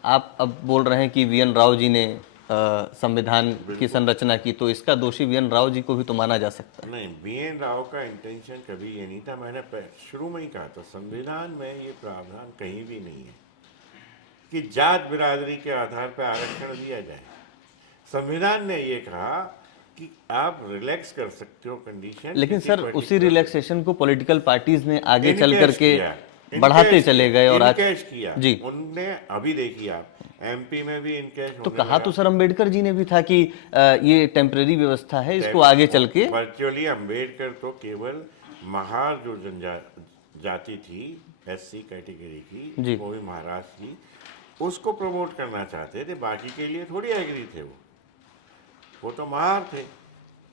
आप अब बोल रहे हैं कि वीएन राव जी ने संविधान की संरचना की, तो इसका दोषी वी एन राव जी को भी तो माना जा सकता है। नहीं, बी.एन. राव का इंटेंशन कभी ये नहीं था। मैंने शुरू में ही कहा था, संविधान में ये प्रावधान कहीं भी नहीं है कि जात बिरादरी के आधार पर आरक्षण दिया जाए। संविधान ने ये कहा कि आप रिलैक्स कर सकते हो कंडीशन। लेकिन सर उसी रिलैक्सेशन को पॉलिटिकल पार्टीज ने आगे चल इनकैश करके किया, बढ़ाते इनकैश चले किया, गए और आज इनकैश किया जी। उनने। अभी देखिए आप, एमपी में भी इनकैश तो होने कहा लगा। तो सर अंबेडकर जी ने भी था कि ये टेम्परेरी व्यवस्था है, इसको आगे चल के वर्चुअली अंबेडकर तो केवल महार जो जाति थी एससी कैटेगरी जी। की, वो भी महाराष्ट्र की, उसको प्रमोट करना चाहते थे। बाकी के लिए थोड़ी एग्री थे। वो तो महार थे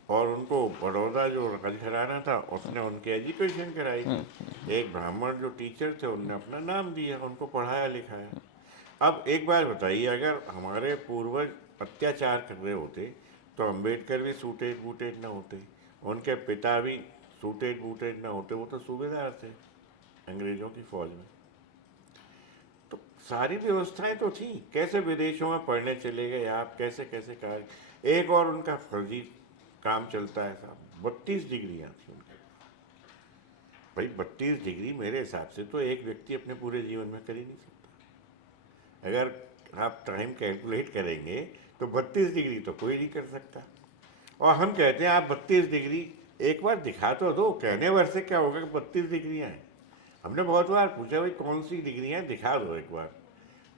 और उनको बड़ौदा जो राजघराना था उसने उनकी एजुकेशन कराई थी। एक ब्राह्मण जो टीचर थे उनने अपना नाम दिया, उनको पढ़ाया लिखाया। अब एक बार बताइए, अगर हमारे पूर्वज अत्याचार कर रहे होते तो अंबेडकर भी सूटेड बूटेड ना होते, उनके पिता भी सूटेड बूटेड ना होते। वो तो सूबेदार थे अंग्रेजों की फौज में। तो सारी व्यवस्थाएं तो थी। कैसे विदेशों में पढ़ने चले गए आप, कैसे कैसे कार्य। एक और उनका फर्जी काम चलता है साहब, 32 डिग्रियां थी उनके। भाई 32 डिग्री मेरे हिसाब से तो एक व्यक्ति अपने पूरे जीवन में कर ही नहीं सकता। अगर आप टाइम कैलकुलेट करेंगे तो 32 डिग्री तो कोई नहीं कर सकता। और हम कहते हैं आप 32 डिग्री एक बार दिखा तो दो, कहने भर से क्या होगा कि 32 डिग्रियां हैं। हमने बहुत बार पूछा भाई कौन सी डिग्रियां, दिखा दो एक बार।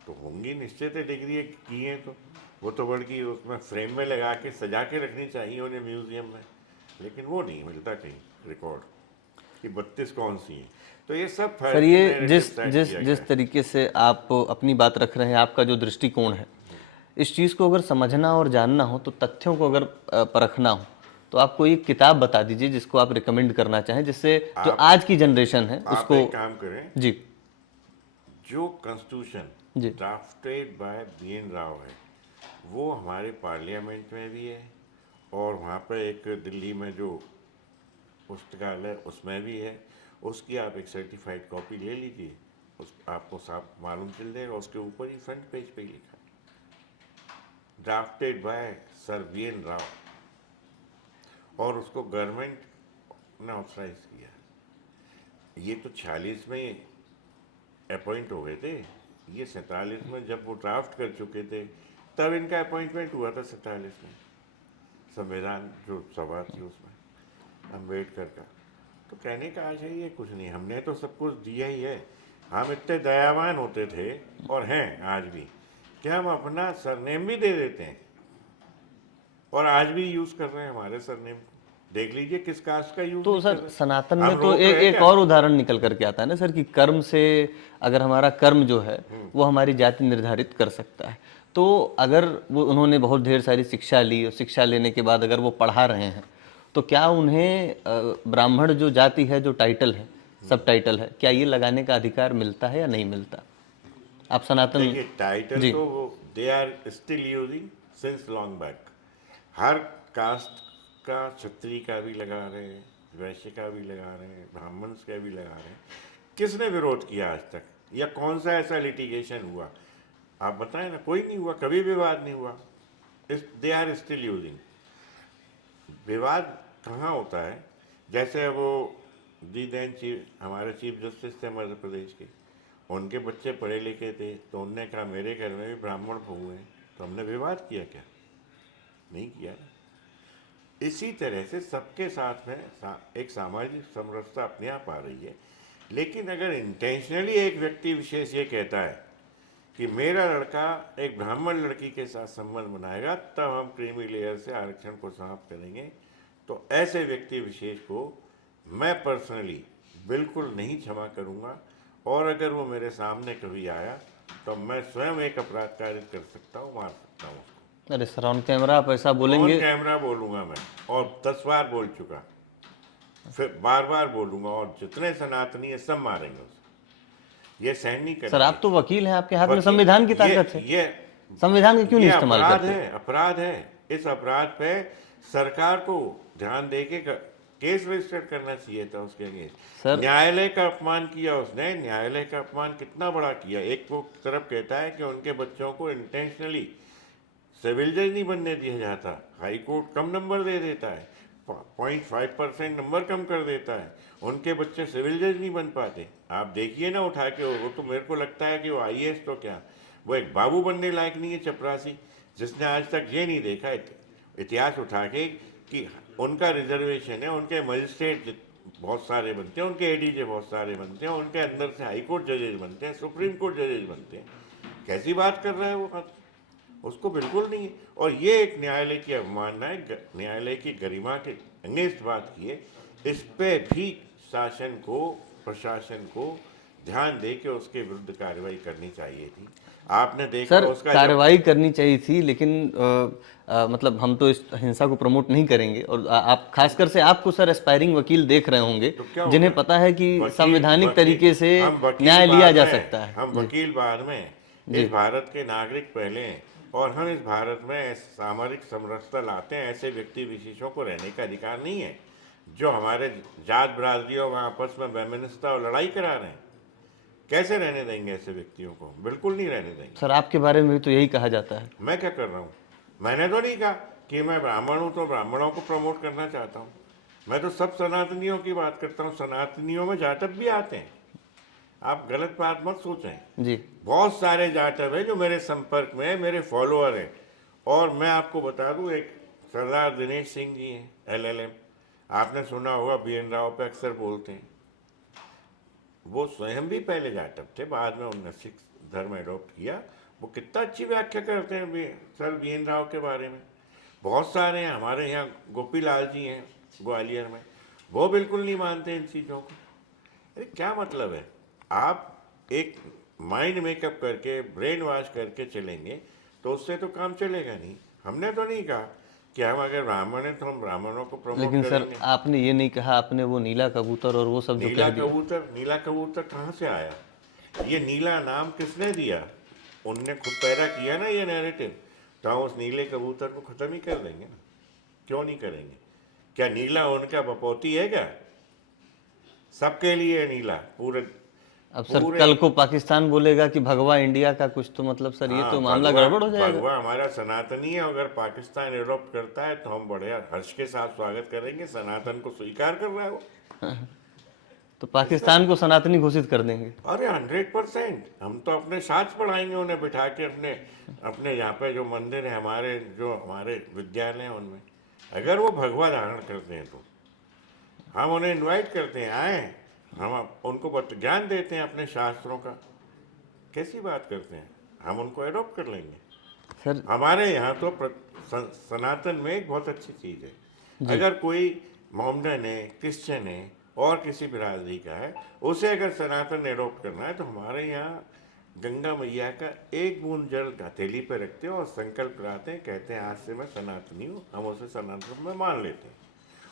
तो होंगी निश्चित डिग्री की हैं, तो वो तो बल्कि उसमें फ्रेम में लगा के सजा के रखनी चाहिए उन्हें म्यूजियम में, लेकिन वो नहीं मिलता कहीं रिकॉर्ड कि 32 कौन सी हैं। तो ये सब सर ये जिस तरीके से आप अपनी बात रख रहे हैं, आपका जो दृष्टिकोण है, इस चीज़ को अगर समझना और जानना हो, तो तथ्यों को अगर परखना हो, तो आप कोई एक किताब बता दीजिए जिसको आप रिकमेंड करना चाहें, जिससे जो आज की जनरेशन है उसको। एक काम करें जी। जो कॉन्स्टिट्यूशन जी। Drafted by B N. राव है, वो हमारे पार्लियामेंट में भी है और वहाँ पर एक दिल्ली में जो पुस्तकालय उसमें भी है। उसकी आप एक सर्टिफाइड कॉपी ले लीजिए, उस आपको साफ मालूम चल जाएगा। उसके ऊपर ही फ्रंट पेज पे ही लिखा है, drafted bye sir BN. Rao, और उसको गवर्नमेंट ने ऑथराइज किया। ये तो 46 में अपॉइंट हो गए थे, ये 47 में जब वो ड्राफ्ट कर चुके थे तब इनका अपॉइंटमेंट हुआ था। 47 में संविधान जो सभा थी उसमें अम्बेडकर का। तो कहने का आशय ये कुछ नहीं, हमने तो सब कुछ दिया ही है। हम इतने दयावान होते थे और हैं आज भी कि हम अपना सरनेम भी दे देते हैं और आज भी यूज कर रहे हैं हमारे सरनेम। देख लीजिए किस कास्ट का यूज। तो सर सनातन में तो एक और उदाहरण निकल करके आता है ना सर, कि कर्म से, अगर हमारा कर्म जो है वो हमारी जाति निर्धारित कर सकता है। तो अगर वो उन्होंने बहुत ढेर सारी शिक्षा ली और शिक्षा लेने के बाद अगर वो पढ़ा रहे हैं, तो क्या उन्हें ब्राह्मण जो जाति है, जो टाइटल है, सब टाइटल है, क्या ये लगाने का अधिकार मिलता है या नहीं मिलता? आप सनातन टाइटल तो they are still using since long back. हर कास्ट का, क्षत्रिय का भी लगा रहे हैं, वैश्य का भी लगा रहे हैं, ब्राह्मण का भी लगा रहे हैं। किसने विरोध किया आज तक, या कौन सा ऐसा लिटिगेशन हुआ? आप बताएं ना, कोई नहीं हुआ, कभी विवाद नहीं हुआ। They are still using. विवाद कहाँ होता है? जैसे वो दी देन हमारे चीफ जस्टिस थे मध्य प्रदेश के, उनके बच्चे पढ़े लिखे थे, तो उनने कहा मेरे घर में भी ब्राह्मण बहू हैं, तो हमने विवाद किया क्या? नहीं किया ना। इसी तरह से सबके साथ में एक सामाजिक समरसता अपने आप आ रही है। लेकिन अगर इंटेंशनली एक व्यक्ति विशेष ये कहता है कि मेरा लड़का एक ब्राह्मण लड़की के साथ संबंध बनाएगा, तब हम क्रीमी लेयर से आरक्षण को समाप्त करेंगे, तो ऐसे व्यक्ति विशेष को मैं पर्सनली बिल्कुल नहीं क्षमा करूंगा। और अगर वो मेरे सामने कभी आया तो मैं स्वयं एक अपराध कारित कर सकता हूँ, मार सकता हूँ उसको। अरे सर ऑन कैमरा आप ऐसा बोलेंगे? ऑन कैमरा बोलूंगा मैं, और 10 बार बोल चुका, फिर बार बार बोलूंगा, और जितने सनातनी है सब मारेंगे उसको। ये सहन नहीं करेंगे। सर आप तो वकील हैं, आपके हाथ में संविधान की ताकत है। ये संविधान का क्यों नहीं इस्तेमाल करते? अपराध है। इस अपराध पे सरकार को ध्यान देके केस रजिस्टर करना चाहिए था उसके अगेंस्ट। न्यायालय का अपमान किया उसने। न्यायालय का अपमान कितना बड़ा किया। एक वो तरफ कहता है कि उनके बच्चों को इंटेंशनली सिविल जज नहीं बनने दिया जाता, हाई कोर्ट कम नंबर दे देता है, 0.5% नंबर कम कर देता है, उनके बच्चे सिविल जज नहीं बन पाते। आप देखिए ना उठा के, वो तो मेरे को लगता है कि वो IAS तो क्या, वो एक बाबू बनने लायक नहीं है चपरासी, जिसने आज तक ये नहीं देखा इतिहास उठा के कि उनका रिजर्वेशन है, उनके मजिस्ट्रेट बहुत सारे बनते हैं, उनके ADJ बहुत सारे बनते हैं, उनके अंदर से हाई कोर्ट जजेज बनते हैं, सुप्रीम कोर्ट जजेज बनते हैं। कैसी बात कर रहा है वो, उसको बिल्कुल नहीं है। और ये एक न्यायालय की अवमानना है, न्यायालय की गरिमा के अगेंस्ट बात की है। इस पे भी शासन को, प्रशासन को ध्यान दे के उसके विरुद्ध कार्रवाई करनी चाहिए थी। आपने देखा सर उसका कार्रवाई करनी चाहिए थी, लेकिन मतलब हम तो इस हिंसा को प्रमोट नहीं करेंगे। और आप खासकर से आपको सर एस्पायरिंग वकील देख रहे होंगे, तो क्या जिन्हें होगा? पता है कि संवैधानिक वकील- तरीके से हम वकील न्याय लिया बाद जा में, सकता है। हम जी, वकील बाद में, जी। इस भारत के नागरिक पहले हैं, और हम इस भारत में सामरिक समरसता लाते हैं। ऐसे व्यक्ति विशेषों को रहने का अधिकार नहीं है जो हमारे जात बिरादरियों में आपस में वैमनस्यता और लड़ाई करा रहे हैं। कैसे रहने देंगे ऐसे व्यक्तियों को? बिल्कुल नहीं रहने देंगे। सर आपके बारे में भी तो यही कहा जाता है। मैं क्या कर रहा हूँ? मैंने तो नहीं कहा कि मैं ब्राह्मण हूँ तो ब्राह्मणों को प्रमोट करना चाहता हूँ। मैं तो सब सनातनियों की बात करता हूँ। सनातनियों में जाटव भी आते हैं, आप गलत बात मत सोचें। जी, बहुत सारे जाटव हैं जो मेरे संपर्क में है, मेरे फॉलोअर हैं। और मैं आपको बता दूं, एक सरदार दिनेश सिंह जी हैं, LLM, आपने सुना होगा, BN राव पे अक्सर बोलते हैं। वो स्वयं भी पहले जाटव थे, बाद में उन्होंने सिख धर्म एडॉप्ट किया। वो कितना अच्छी व्याख्या करते हैं सर BN राव के बारे में। बहुत सारे हैं हमारे यहाँ, गोपी लाल जी हैं ग्वालियर में, वो बिल्कुल नहीं मानते इन चीज़ों को। अरे क्या मतलब है? आप एक माइंड मेकअप करके, ब्रेन वॉश करके चलेंगे तो उससे तो काम चलेगा नहीं। हमने तो नहीं कहा कि हम अगर ब्राह्मण हैं तो हम ब्राह्मणों को प्रमोट लेकिन सर करेंगे। आपने ये नहीं कहा, आपने वो नीला कबूतर और वो सब जो नीला कह दिया। कबूतर, नीला कबूतर कहाँ से आया? ये नीला नाम किसने दिया? उनने खुद पैदा किया ना ये नैरेटिव। तो हम उस नीले कबूतर को खत्म ही कर देंगे ना। क्यों नहीं करेंगे? क्या नीला उनका बपौती है क्या? सबके लिए है नीला, पूरे। अब सर कल को पाकिस्तान बोलेगा कि भगवा इंडिया का कुछ, तो मतलब सर ये तो मामला गड़बड़ हो जाएगा। भगवा हमारा सनातनी है, अगर पाकिस्तान एडॉप्ट करता है तो हम बड़े हर्ष के साथ स्वागत करेंगे। सनातन को स्वीकार कर रहा है वो। तो पाकिस्तान को सनातनी घोषित कर देंगे। अरे 100%। हम तो अपने साथ पढ़ाएंगे उन्हें बिठा के, अपने अपने यहाँ पे जो मंदिर है हमारे, जो हमारे विद्यालय हैं उनमें, अगर वो भगवा धारण करते हैं तो हम उन्हें इनवाइट करते हैं, आए, हम उनको ज्ञान देते हैं अपने शास्त्रों का। कैसी बात करते हैं? हम उनको एडॉप्ट कर लेंगे। सर हमारे यहाँ तो सनातन में एक बहुत अच्छी चीज़ है, अगर कोई मोमडन है, क्रिश्चियन है और किसी बिरादरी का है, उसे अगर सनातन एडॉप्ट करना है तो हमारे यहाँ गंगा मैया का एक बूंद जल हथेली पे रखते हैं और संकल्प कराते हैं, कहते हैं आज से मैं सनातनी हूँ, हम उसे सनातन में मान लेते हैं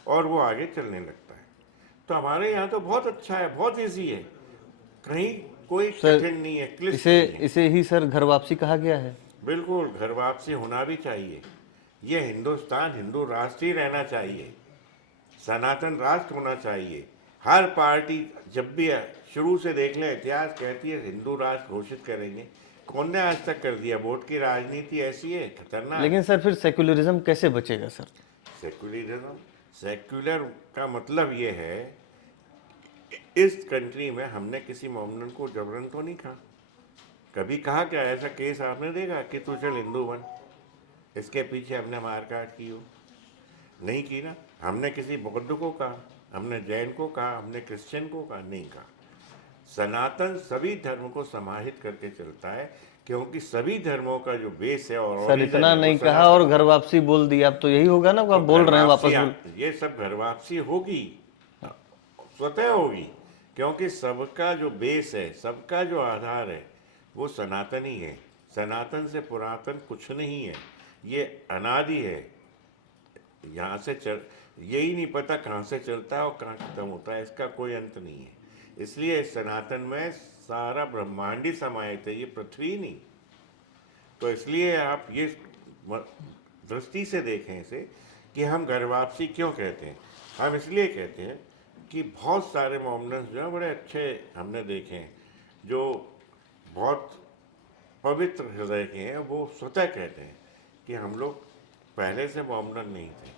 और वो आगे चलने लगता है। तो हमारे यहाँ तो बहुत अच्छा है, बहुत ईजी है, कहीं कोई कठिन नहीं है, क्लिष्ट नहीं है। इसे ही सर घर वापसी कहा गया है। बिल्कुल, घर वापसी होना भी चाहिए। ये हिंदुस्तान हिंदू राष्ट्र ही रहना चाहिए, सनातन राष्ट्र होना चाहिए। हर पार्टी जब भी शुरू से देख लें, इतिहास कहती है हिंदू राष्ट्र घोषित करेंगे। कौन ने आज तक कर दिया? वोट की राजनीति ऐसी है, खतरनाक। लेकिन सर फिर सेक्युलरिज्म कैसे बचेगा सर? सेक्युलरिज्म, सेक्युलर का मतलब ये है, इस कंट्री में हमने किसी मोमडन को जबरन तो नहीं कहा। कभी कहा क्या ऐसा केस आपने देखा कि तू चल हिंदू बन, इसके पीछे हमने मारकाट की हो? नहीं की ना। हमने किसी बौद्ध को कहा, हमने जैन को कहा, हमने क्रिश्चियन को कहा? नहीं कहा। सनातन सभी धर्म को समाहित करके चलता है, क्योंकि सभी धर्मों का जो बेस है और सर इतना नहीं कहा और घर वापसी बोल दिया, अब तो यही होगा ना, आप बोल रहे हैं वापस। ये सब घर वापसी होगी, स्वतः होगी, क्योंकि सबका जो बेस है, सबका जो आधार है वो सनातन ही है। सनातन से पुरातन कुछ नहीं है, ये अनादि है। यहाँ से यही नहीं पता कहाँ से चलता है और कहाँ खत्म होता है, इसका कोई अंत नहीं है। इसलिए इस सनातन में सारा ब्रह्मांड ही समाहित है, ये पृथ्वी नहीं। तो इसलिए आप ये दृष्टि से देखें इसे कि हम घर वापसी क्यों कहते हैं। हम इसलिए कहते हैं कि बहुत सारे मोमडन्स जो हैं बड़े अच्छे हमने देखे हैं, जो बहुत पवित्र हृदय के हैं, वो स्वतः कहते हैं कि हम लोग पहले से मोमडन नहीं थे।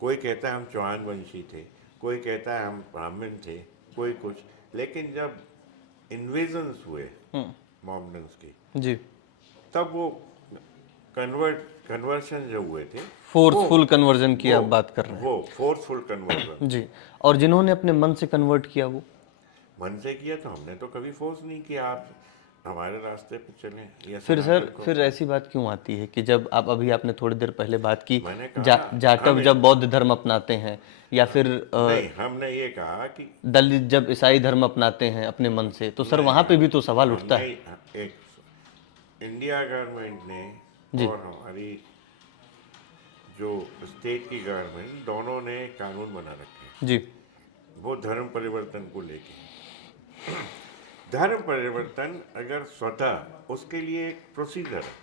कोई कहता है हम चौहान वंशी थे, कोई कहता है हम ब्राह्मण थे, कोई कुछ, लेकिन जब इन्वेजन्स हुए मोमडन्स के, जी, तब वो कन्वर्शन जो हुए थे, फोर्सफुल कन्वर्जन की वो आप बात कर रहे वो फोर्सफुल कन्वर्जन हैं। जी, और जिन्होंने अपने मन से कन्वर्ट किया वो मन से किया, तो हमने तो कभी फोर्स नहीं किया आप हमारे रास्ते पे चलें या फिर सर सनातन को। फिर ऐसी बात क्यों आती है कि जब आप अभी आपने थोड़ी देर पहले बात की मैंने कहा जाटव हमें जब बौद्ध धर्म अपनाते हैं या फिर नहीं, हमने ये कहा कि दलित जब ईसाई धर्म अपनाते हैं अपने मन से, तो सर वहां पे भी तो सवाल उठता है। हमने एक इंडिया गवर्नमेंट ने जी। और हमारी जो स्टेट की गवर्नमेंट, दोनों ने कानून बना रखे हैं जी, वो धर्म परिवर्तन को लेके। धर्म परिवर्तन अगर स्वतः, उसके लिए एक प्रोसीजर है।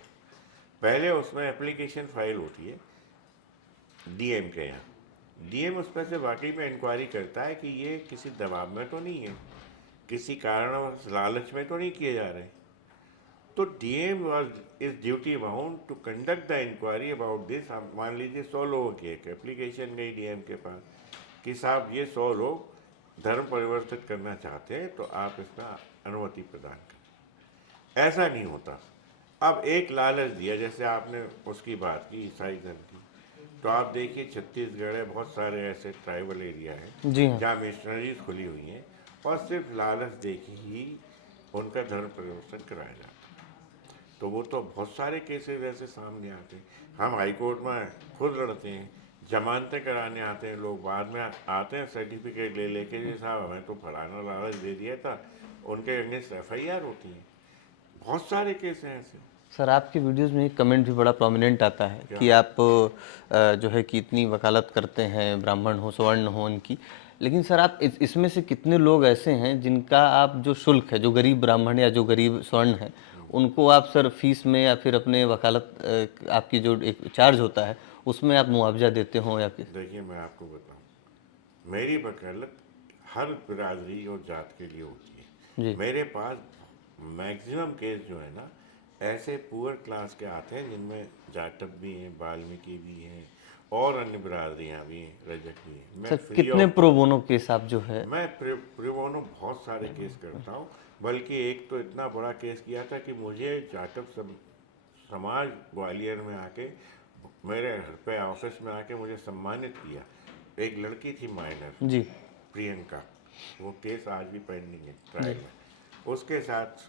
पहले उसमें एप्लीकेशन फाइल होती है डीएम के यहाँ। डीएम उस पर से वाकई में इंक्वायरी करता है कि ये किसी दबाव में तो नहीं है, किसी कारणवश लालच में तो नहीं किए जा रहे। तो DM was is duty bound to conduct the inquiry about this. मान लीजिए 100 लोगों की एक एप्लीकेशन गई डीएम के पास कि साहब ये 100 लोग धर्म परिवर्तित करना चाहते हैं, तो आप इसमें अनुमति प्रदान करें। ऐसा नहीं होता। अब एक लालच दिया, जैसे आपने उसकी बात की ईसाई धर्म की, तो आप देखिए छत्तीसगढ़ है, बहुत सारे ऐसे ट्राइबल एरिया हैं जी हाँ, जहाँ मिशनरीज खुली हुई हैं और सिर्फ लालच देखी ही उनका धर्म परिवर्तन कराया जाता है। तो वो तो बहुत सारे केसेस ऐसे सामने आते हैं। हम हाई कोर्ट में खुद लड़ते हैं, जमानतें कराने आते हैं लोग, बाद में आते हैं सर्टिफिकेट ले लेके, जी साहब हमें तो फलाना लालच दे दिया था, उनके अगेंस्ट एफआईआर होती है। बहुत सारे केस हैं ऐसे। सर आपके वीडियोस में एक कमेंट भी बड़ा प्रोमिनेंट आता है कि आप जो है कि इतनी वकालत करते हैं, ब्राह्मण हो सवर्ण हो उनकी, लेकिन सर आप इसमें से कितने लोग ऐसे हैं जिनका आप जो शुल्क है, जो गरीब ब्राह्मण या जो गरीब स्वर्ण है, उनको आप सर फीस में या फिर अपने वकालत आपकी जो एक चार्ज होता है उसमें आप मुआवजा देते हो या किस? देखिए मैं आपको बताऊं, मेरी वकालत हर बिरादरी और जात के लिए होती है। जी, मेरे पास मैक्सिमम केस जो है ना, ऐसे पुअर क्लास के आते हैं जिनमें जाटव भी हैं, वाल्मीकि भी हैं और अन्य बिरादरियाँ भी हैं, रजक भी हैं। मैं सर फ्री कितने ऑफ प्रो बोनो केस आप जो है? मैं प्रिवोनो बहुत सारे केस करता हूँ। बल्कि एक तो इतना बड़ा केस किया था कि मुझे जाटव समाज ग्वालियर में आके, मेरे घर पे ऑफिस में आके मुझे सम्मानित किया। एक लड़की थी माइनर, जी, प्रियंका, वो केस आज भी पेंडिंग है ट्रायल में। उसके साथ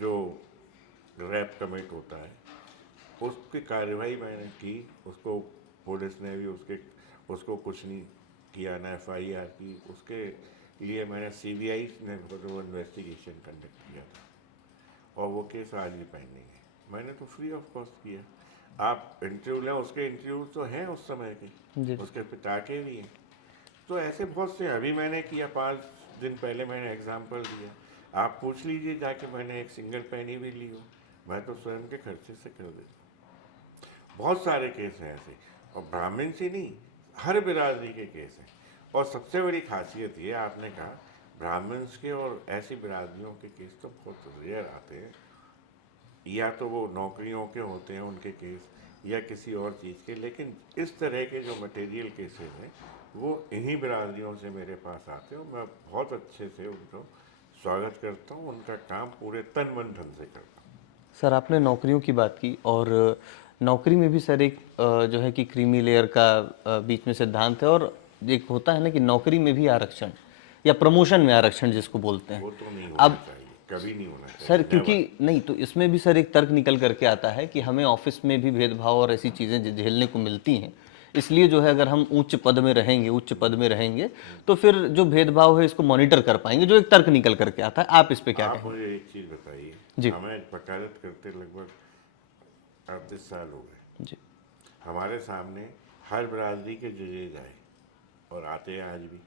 जो रैप कमिट होता है, उसकी कार्रवाई मैंने की। उसको पुलिस ने भी उसको कुछ नहीं किया, ना एफआईआर की। उसके लिए मैंने सीबीआई ने वो इन्वेस्टिगेशन कंडक्ट किया था और वो केस आज भी पेंडिंग है। मैंने तो फ्री ऑफ कॉस्ट किया। आप इंटरव्यू लें, उसके इंटरव्यू तो हैं उस समय जी, के, उसके पिता के भी हैं। तो ऐसे बहुत से, अभी मैंने किया 5 दिन पहले मैंने एग्जाम्पल दिया। आप पूछ लीजिए जाके, मैंने एक सिंगल पेनी भी ली हो, मैं तो स्वयं के खर्चे से कर देता हूँ। बहुत सारे केस हैं ऐसे, और ब्राह्मण से नहीं, हर बिरादरी के केस हैं। और सबसे बड़ी खासियत ये, आपने कहा ब्राह्मण्स के और ऐसी बिरादरियों के केस तो बहुत रेयर आते हैं। या तो वो नौकरियों के होते हैं उनके केस, या किसी और चीज़ के। लेकिन इस तरह के जो मटेरियल केसेस हैं वो इन्हीं बिरादरियों से मेरे पास आते हैं। मैं बहुत अच्छे से उनको स्वागत करता हूँ, उनका काम पूरे तन मन धन से करता हूँ। सर आपने नौकरियों की बात की, और नौकरी में भी सर एक जो है कि क्रीमी लेयर का बीच में सिद्धांत है, और एक होता है ना कि नौकरी में भी आरक्षण या प्रमोशन में आरक्षण जिसको बोलते हैं। वो तो नहीं होना चाहिए, कभी नहीं होना चाहिए सर क्योंकि नहीं तो इसमें भी सर एक तर्क निकल करके आता है कि हमें ऑफिस में भी भेदभाव और ऐसी चीज़ें झेलने को मिलती हैं, इसलिए जो है अगर हम उच्च पद में रहेंगे तो फिर जो भेदभाव है इसको मॉनिटर कर पाएंगे, जो एक तर्क निकल करके आता है। आप इस पे क्या आप कहेंगे? मुझे एक चीज़ बताइए, जी। हमें वकालत करते लगभग 38 साल हो गए। जी, हमारे सामने हर बिरादरी के जजेज आए और आते हैं आज भी।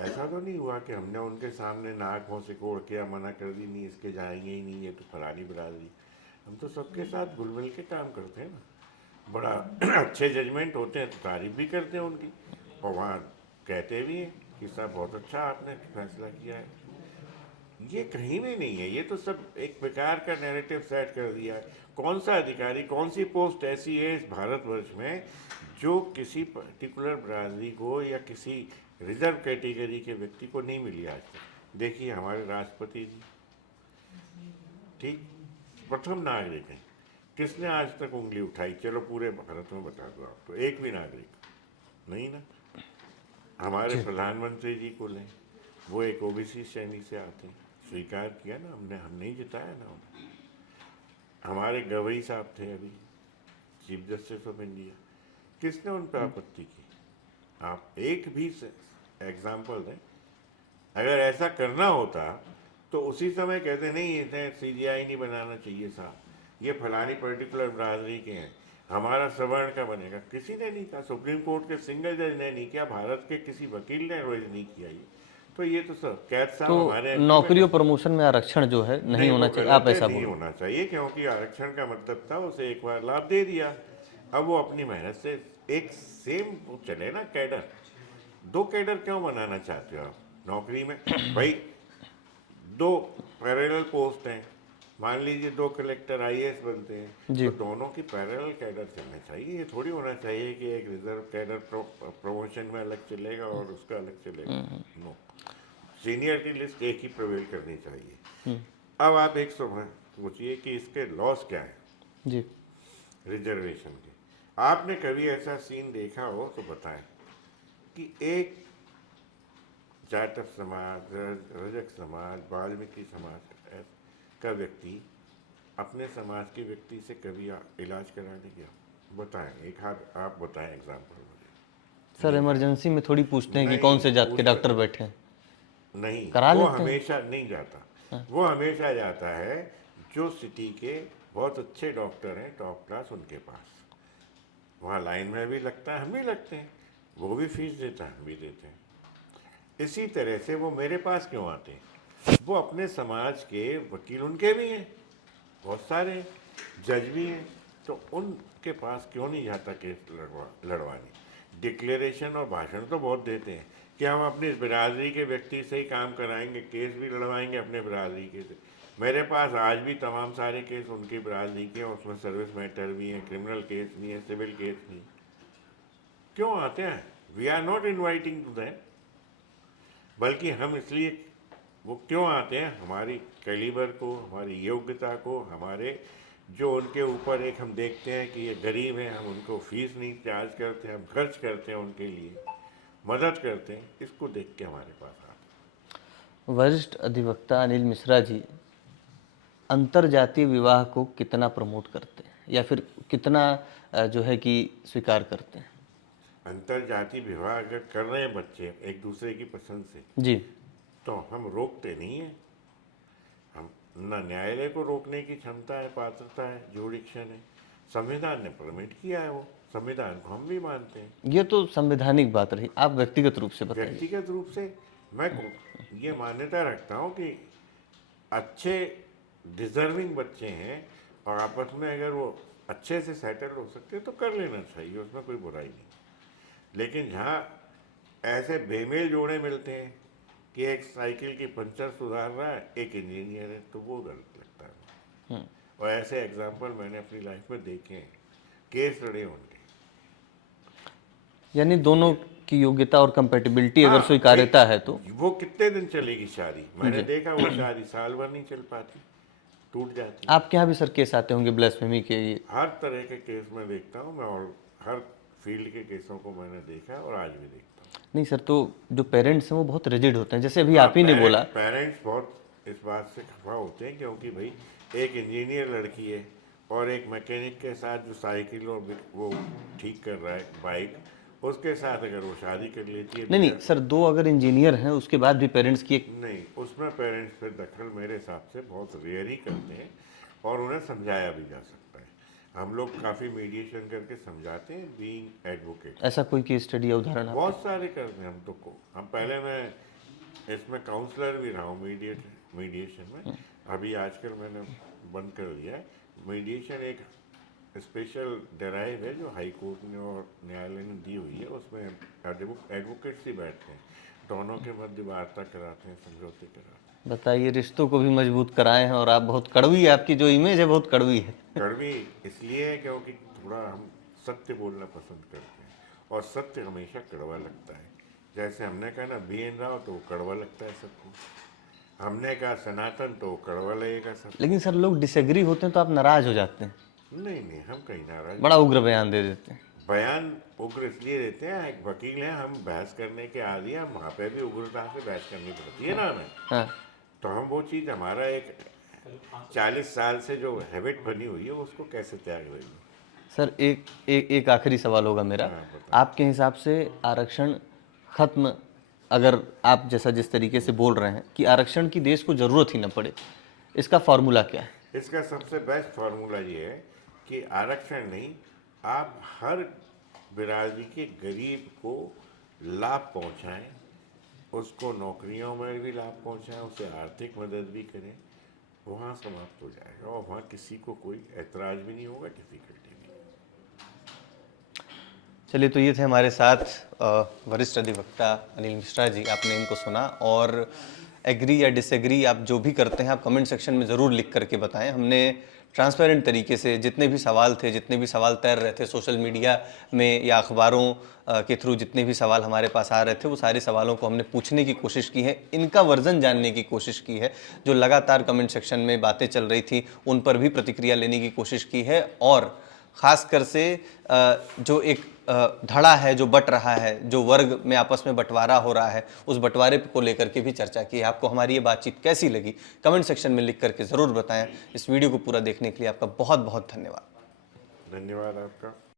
ऐसा तो नहीं हुआ कि हमने उनके सामने नाक मुँह सिकोड़ के मना कर दी, नहीं इसके जाएंगे ही नहीं, ये तो फलानी बिरादरी। हम तो सबके साथ घुल मिल के काम करते हैं ना। बड़ा अच्छे जजमेंट होते हैं तो तारीफ भी करते हैं उनकी, और वहाँ कहते भी हैं कि साहब बहुत अच्छा आपने फैसला किया है। ये कहीं भी नहीं है, ये तो सब एक बेकार का नैरेटिव सेट कर दिया है। कौन सा अधिकारी, कौन सी पोस्ट ऐसी है इस भारतवर्ष में जो किसी पर्टिकुलर बिरादरी को या किसी रिजर्व कैटेगरी के व्यक्ति को नहीं मिली आज तक? देखिए हमारे राष्ट्रपति जी, ठीक, प्रथम नागरिक हैं। किसने आज तक उंगली उठाई? चलो पूरे भारत में बता दो आप, तो एक भी नागरिक नहीं ना। हमारे प्रधानमंत्री जी को लें, वो एक ओबीसी श्रेणी से आते हैं, स्वीकार किया ना हमने, हम नहीं जिताया ना उन्हें। हमारे गवई साहब थे अभी चीफ जस्टिस ऑफ इंडिया, किसने उन पर आपत्ति की? आप एक भी एग्जाम्पल दें। अगर ऐसा करना होता तो उसी समय कहते नहीं इन्हें सीजीआई नहीं बनाना चाहिए साहब, ये फलानी पर्टिकुलर बिरादरी के हैं, हमारा सवर्ण का बनेगा। किसी ने नहीं कहा, सुप्रीम कोर्ट के सिंगल जज ने नहीं किया, भारत के किसी वकील ने रोज नहीं किया। ये तो ये तो सब कैद साहब तो हमारे नौकरी और प्रमोशन में आरक्षण जो है नहीं होना वो चाहिए, गलत आप है, ऐसा नहीं बोलो। होना चाहिए, क्योंकि आरक्षण का मतलब था उसे एक बार लाभ दे दिया, अब वो अपनी मेहनत से एक सेम चले ना कैडर। दो कैडर क्यों बनाना चाहते हो आप नौकरी में? भाई दो पैरेलल पोस्ट हैं, मान लीजिए दो कलेक्टर आईएएस बनते हैं, जी। तो दोनों की पैरेलल कैडर चलना चाहिए। ये थोड़ी होना चाहिए कि एक रिजर्व कैडर प्रमोशन में अलग चलेगा और उसका अलग चलेगा। नो, सीनियरिटी लिस्ट एक ही प्रिवेल करनी चाहिए। अब आप एक सोचिए कि इसके लॉस क्या है जी। रिजर्वेशन के। आपने कभी ऐसा सीन देखा हो तो बताएं कि एक जाटव समाज, रजक समाज, वाल्मीकि समाज का व्यक्ति अपने समाज के व्यक्ति से कभी इलाज कराने गया? बताएं, एक हाथ आप बताएं एग्जाम्पल मुझे। सर इमरजेंसी में थोड़ी पूछते हैं कि नहीं कौन से जात के पूछते डॉक्टर बैठे हैं, नहीं, करा वो लेते हैं। हमेशा नहीं जाता। वो हमेशा जाता है जो सिटी के बहुत अच्छे डॉक्टर हैं, टॉप क्लास, उनके पास। वहाँ लाइन में भी लगता है, हम भी लगते हैं, वो भी फीस देता है, हम भी देते हैं। इसी तरह से वो मेरे पास क्यों आते हैं? वो अपने समाज के वकील उनके भी हैं, बहुत सारे हैं, जज भी हैं, तो उनके पास क्यों नहीं जाता केस लड़वाने? डिक्लेरेशन और भाषण तो बहुत देते हैं कि हम अपनी बिरादरी के व्यक्ति से ही काम कराएंगे, केस भी लड़वाएंगे अपने बिरादरी के से। मेरे पास आज भी तमाम सारे केस उनकी बिरादरी के हैं, उसमें सर्विस मैटर भी हैं, क्रिमिनल केस भी हैं, सिविल केस भी हैं। क्यों आते हैं? We are not inviting to them, बल्कि हम इसलिए, वो क्यों आते हैं? हमारी कैलिबर को, हमारी योग्यता को, हमारे जो उनके ऊपर एक हम देखते हैं कि ये गरीब हैं, हम उनको फीस नहीं चार्ज करते, हम खर्च करते हैं उनके लिए, मदद करते हैं, इसको देख के हमारे पास आते हैं। वरिष्ठ अधिवक्ता अनिल मिश्रा जी अंतरजातीय विवाह को कितना प्रमोट करते हैं या फिर कितना जो है कि स्वीकार करते हैं? अंतरजातीय विवाह अगर कर रहे हैं बच्चे एक दूसरे की पसंद से, जी। तो हम रोकते नहीं हैं। हम न न्यायालय को रोकने की क्षमता है, पात्रता है, जुडिक्शन है, संविधान ने परमिट किया है, वो संविधान को हम भी मानते हैं। ये तो संवैधानिक बात रही, आप व्यक्तिगत रूप से बताइए। व्यक्तिगत रूप से मैं ये मान्यता रखता हूँ कि अच्छे डिजर्विंग बच्चे हैं और आपस में अगर वो अच्छे से सेटल हो सकते हैं तो कर लेना चाहिए, उसमें कोई बुराई नहीं। लेकिन जहाँ ऐसे बेमेल जोड़े मिलते हैं कि एक साइकिल की पंचर सुधार रहा है, एक इंजीनियर है, तो वो गलत लगता है। और ऐसे एग्जाम्पल मैंने अपनी लाइफ में देखे हैं, केस लड़े उनके। यानी दोनों की योग्यता और कंपेटिबिलिटी अगर हाँ, स्वीकार्यता है तो वो कितने दिन चलेगी शादी? मैंने देखा वो शादी साल भर नहीं चल पाती, टूट जाती। आपके यहाँ भी सर केस आते होंगे ब्लास्फेमी के? ये हर तरह के केस में देखता हूँ मैं, और हर फील्ड के केसों को मैंने देखा और आज भी देखता हूँ। नहीं सर, तो जो पेरेंट्स हैं वो बहुत रिजिड होते हैं, जैसे अभी आप ही ने बोला। पेरेंट्स बहुत इस बात से खफा होते हैं क्योंकि भाई एक इंजीनियर लड़की है और एक मैकेनिक के साथ जो साइकिल और वो ठीक कर रहा है बाइक, उसके साथ अगर वो शादी कर लेती है। नहीं सर, दो अगर इंजीनियर हैं उसके बाद भी पेरेंट्स की नहीं, उसमें पेरेंट्स फिर दखल मेरे हिसाब से बहुत रेयर ही करते हैं और उन्हें समझाया भी जा सकता है। हम लोग काफ़ी मीडिएशन करके समझाते हैं, बीइंग एडवोकेट। ऐसा कोई केस स्टडी या उदाहरण आप? बहुत सारे करते हैं हम तो को। हम पहले मैं इसमें काउंसलर भी रहा हूँ मीडिएशन में। अभी आजकल मैंने बंद कर दिया है। मीडिएशन एक स्पेशल ड्राइव है जो हाई कोर्ट ने और न्यायालय ने दी हुई है, उसमें एडवोकेट्स ही बैठते हैं। दोनों के मध्य वार्ता कराते हैं, समझौते कराते हैं। बताइए, रिश्तों को भी मजबूत कराए हैं और आप बहुत कड़वी, आपकी जो इमेज है बहुत कड़वी है। कड़वी इसलिए है क्योंकि थोड़ा हम सत्य बोलना पसंद करते हैं, और सत्य हमेशा कड़वा लगता है। जैसे हमने कहा ना BN राव, तो वो कड़वा लगता है सबको। हमने कहा सनातन, तो वो कड़वा लगेगा सबको। लेकिन सर, लोग डिसएग्री होते हैं तो आप नाराज हो जाते हैं, नहीं नहीं, हम कहीं नाराज। बड़ा उग्र बयान दे देते हैं। बयान उग्र इसलिए देते हैं, एक वकील हैं, हम बहस करने के आदी हैं, वहाँ पे भी उग्रता से बहस करनी पड़ती है ना हमें। हाँ तो हम वो चीज़, हमारा एक 40 साल से जो हैबिट बनी हुई है, उसको कैसे त्याग देंगे। सर, एक आखिरी सवाल होगा मेरा। हाँ, बताओ। आपके हिसाब से आरक्षण खत्म, अगर आप जैसा जिस तरीके से बोल रहे हैं कि आरक्षण की देश को जरूरत ही न पड़े, इसका फॉर्मूला क्या है? इसका सबसे बेस्ट फार्मूला ये है कि आरक्षण नहीं, आप हर बिरादरी के गरीब को लाभ पहुंचाएं, उसको नौकरियों में भी लाभ पहुंचाएं, उसे आर्थिक मदद भी करें, वहाँ समाप्त हो जाएगा, और वहाँ किसी को कोई ऐतराज भी नहीं होगा, डिफिकल्टी नहीं। चलिए, तो ये थे हमारे साथ वरिष्ठ अधिवक्ता अनिल मिश्रा जी। आपने इनको सुना, और एग्री या डिसएग्री आप जो भी करते हैं, आप कमेंट सेक्शन में ज़रूर लिख करके बताएं। हमने ट्रांसपेरेंट तरीके से जितने भी सवाल थे, जितने भी सवाल तैर रहे थे सोशल मीडिया में या अखबारों के थ्रू, जितने भी सवाल हमारे पास आ रहे थे, वो सारे सवालों को हमने पूछने की कोशिश की है, इनका वर्जन जानने की कोशिश की है। जो लगातार कमेंट सेक्शन में बातें चल रही थी, उन पर भी प्रतिक्रिया लेने की कोशिश की है, और ख़ासकर से जो एक धड़ा है, जो बट रहा है, जो वर्ग में आपस में बंटवारा हो रहा है, उस बंटवारे को लेकर के भी चर्चा की है। आपको हमारी ये बातचीत कैसी लगी, कमेंट सेक्शन में लिख करके ज़रूर बताएं। इस वीडियो को पूरा देखने के लिए आपका बहुत बहुत धन्यवाद। धन्यवाद आपका।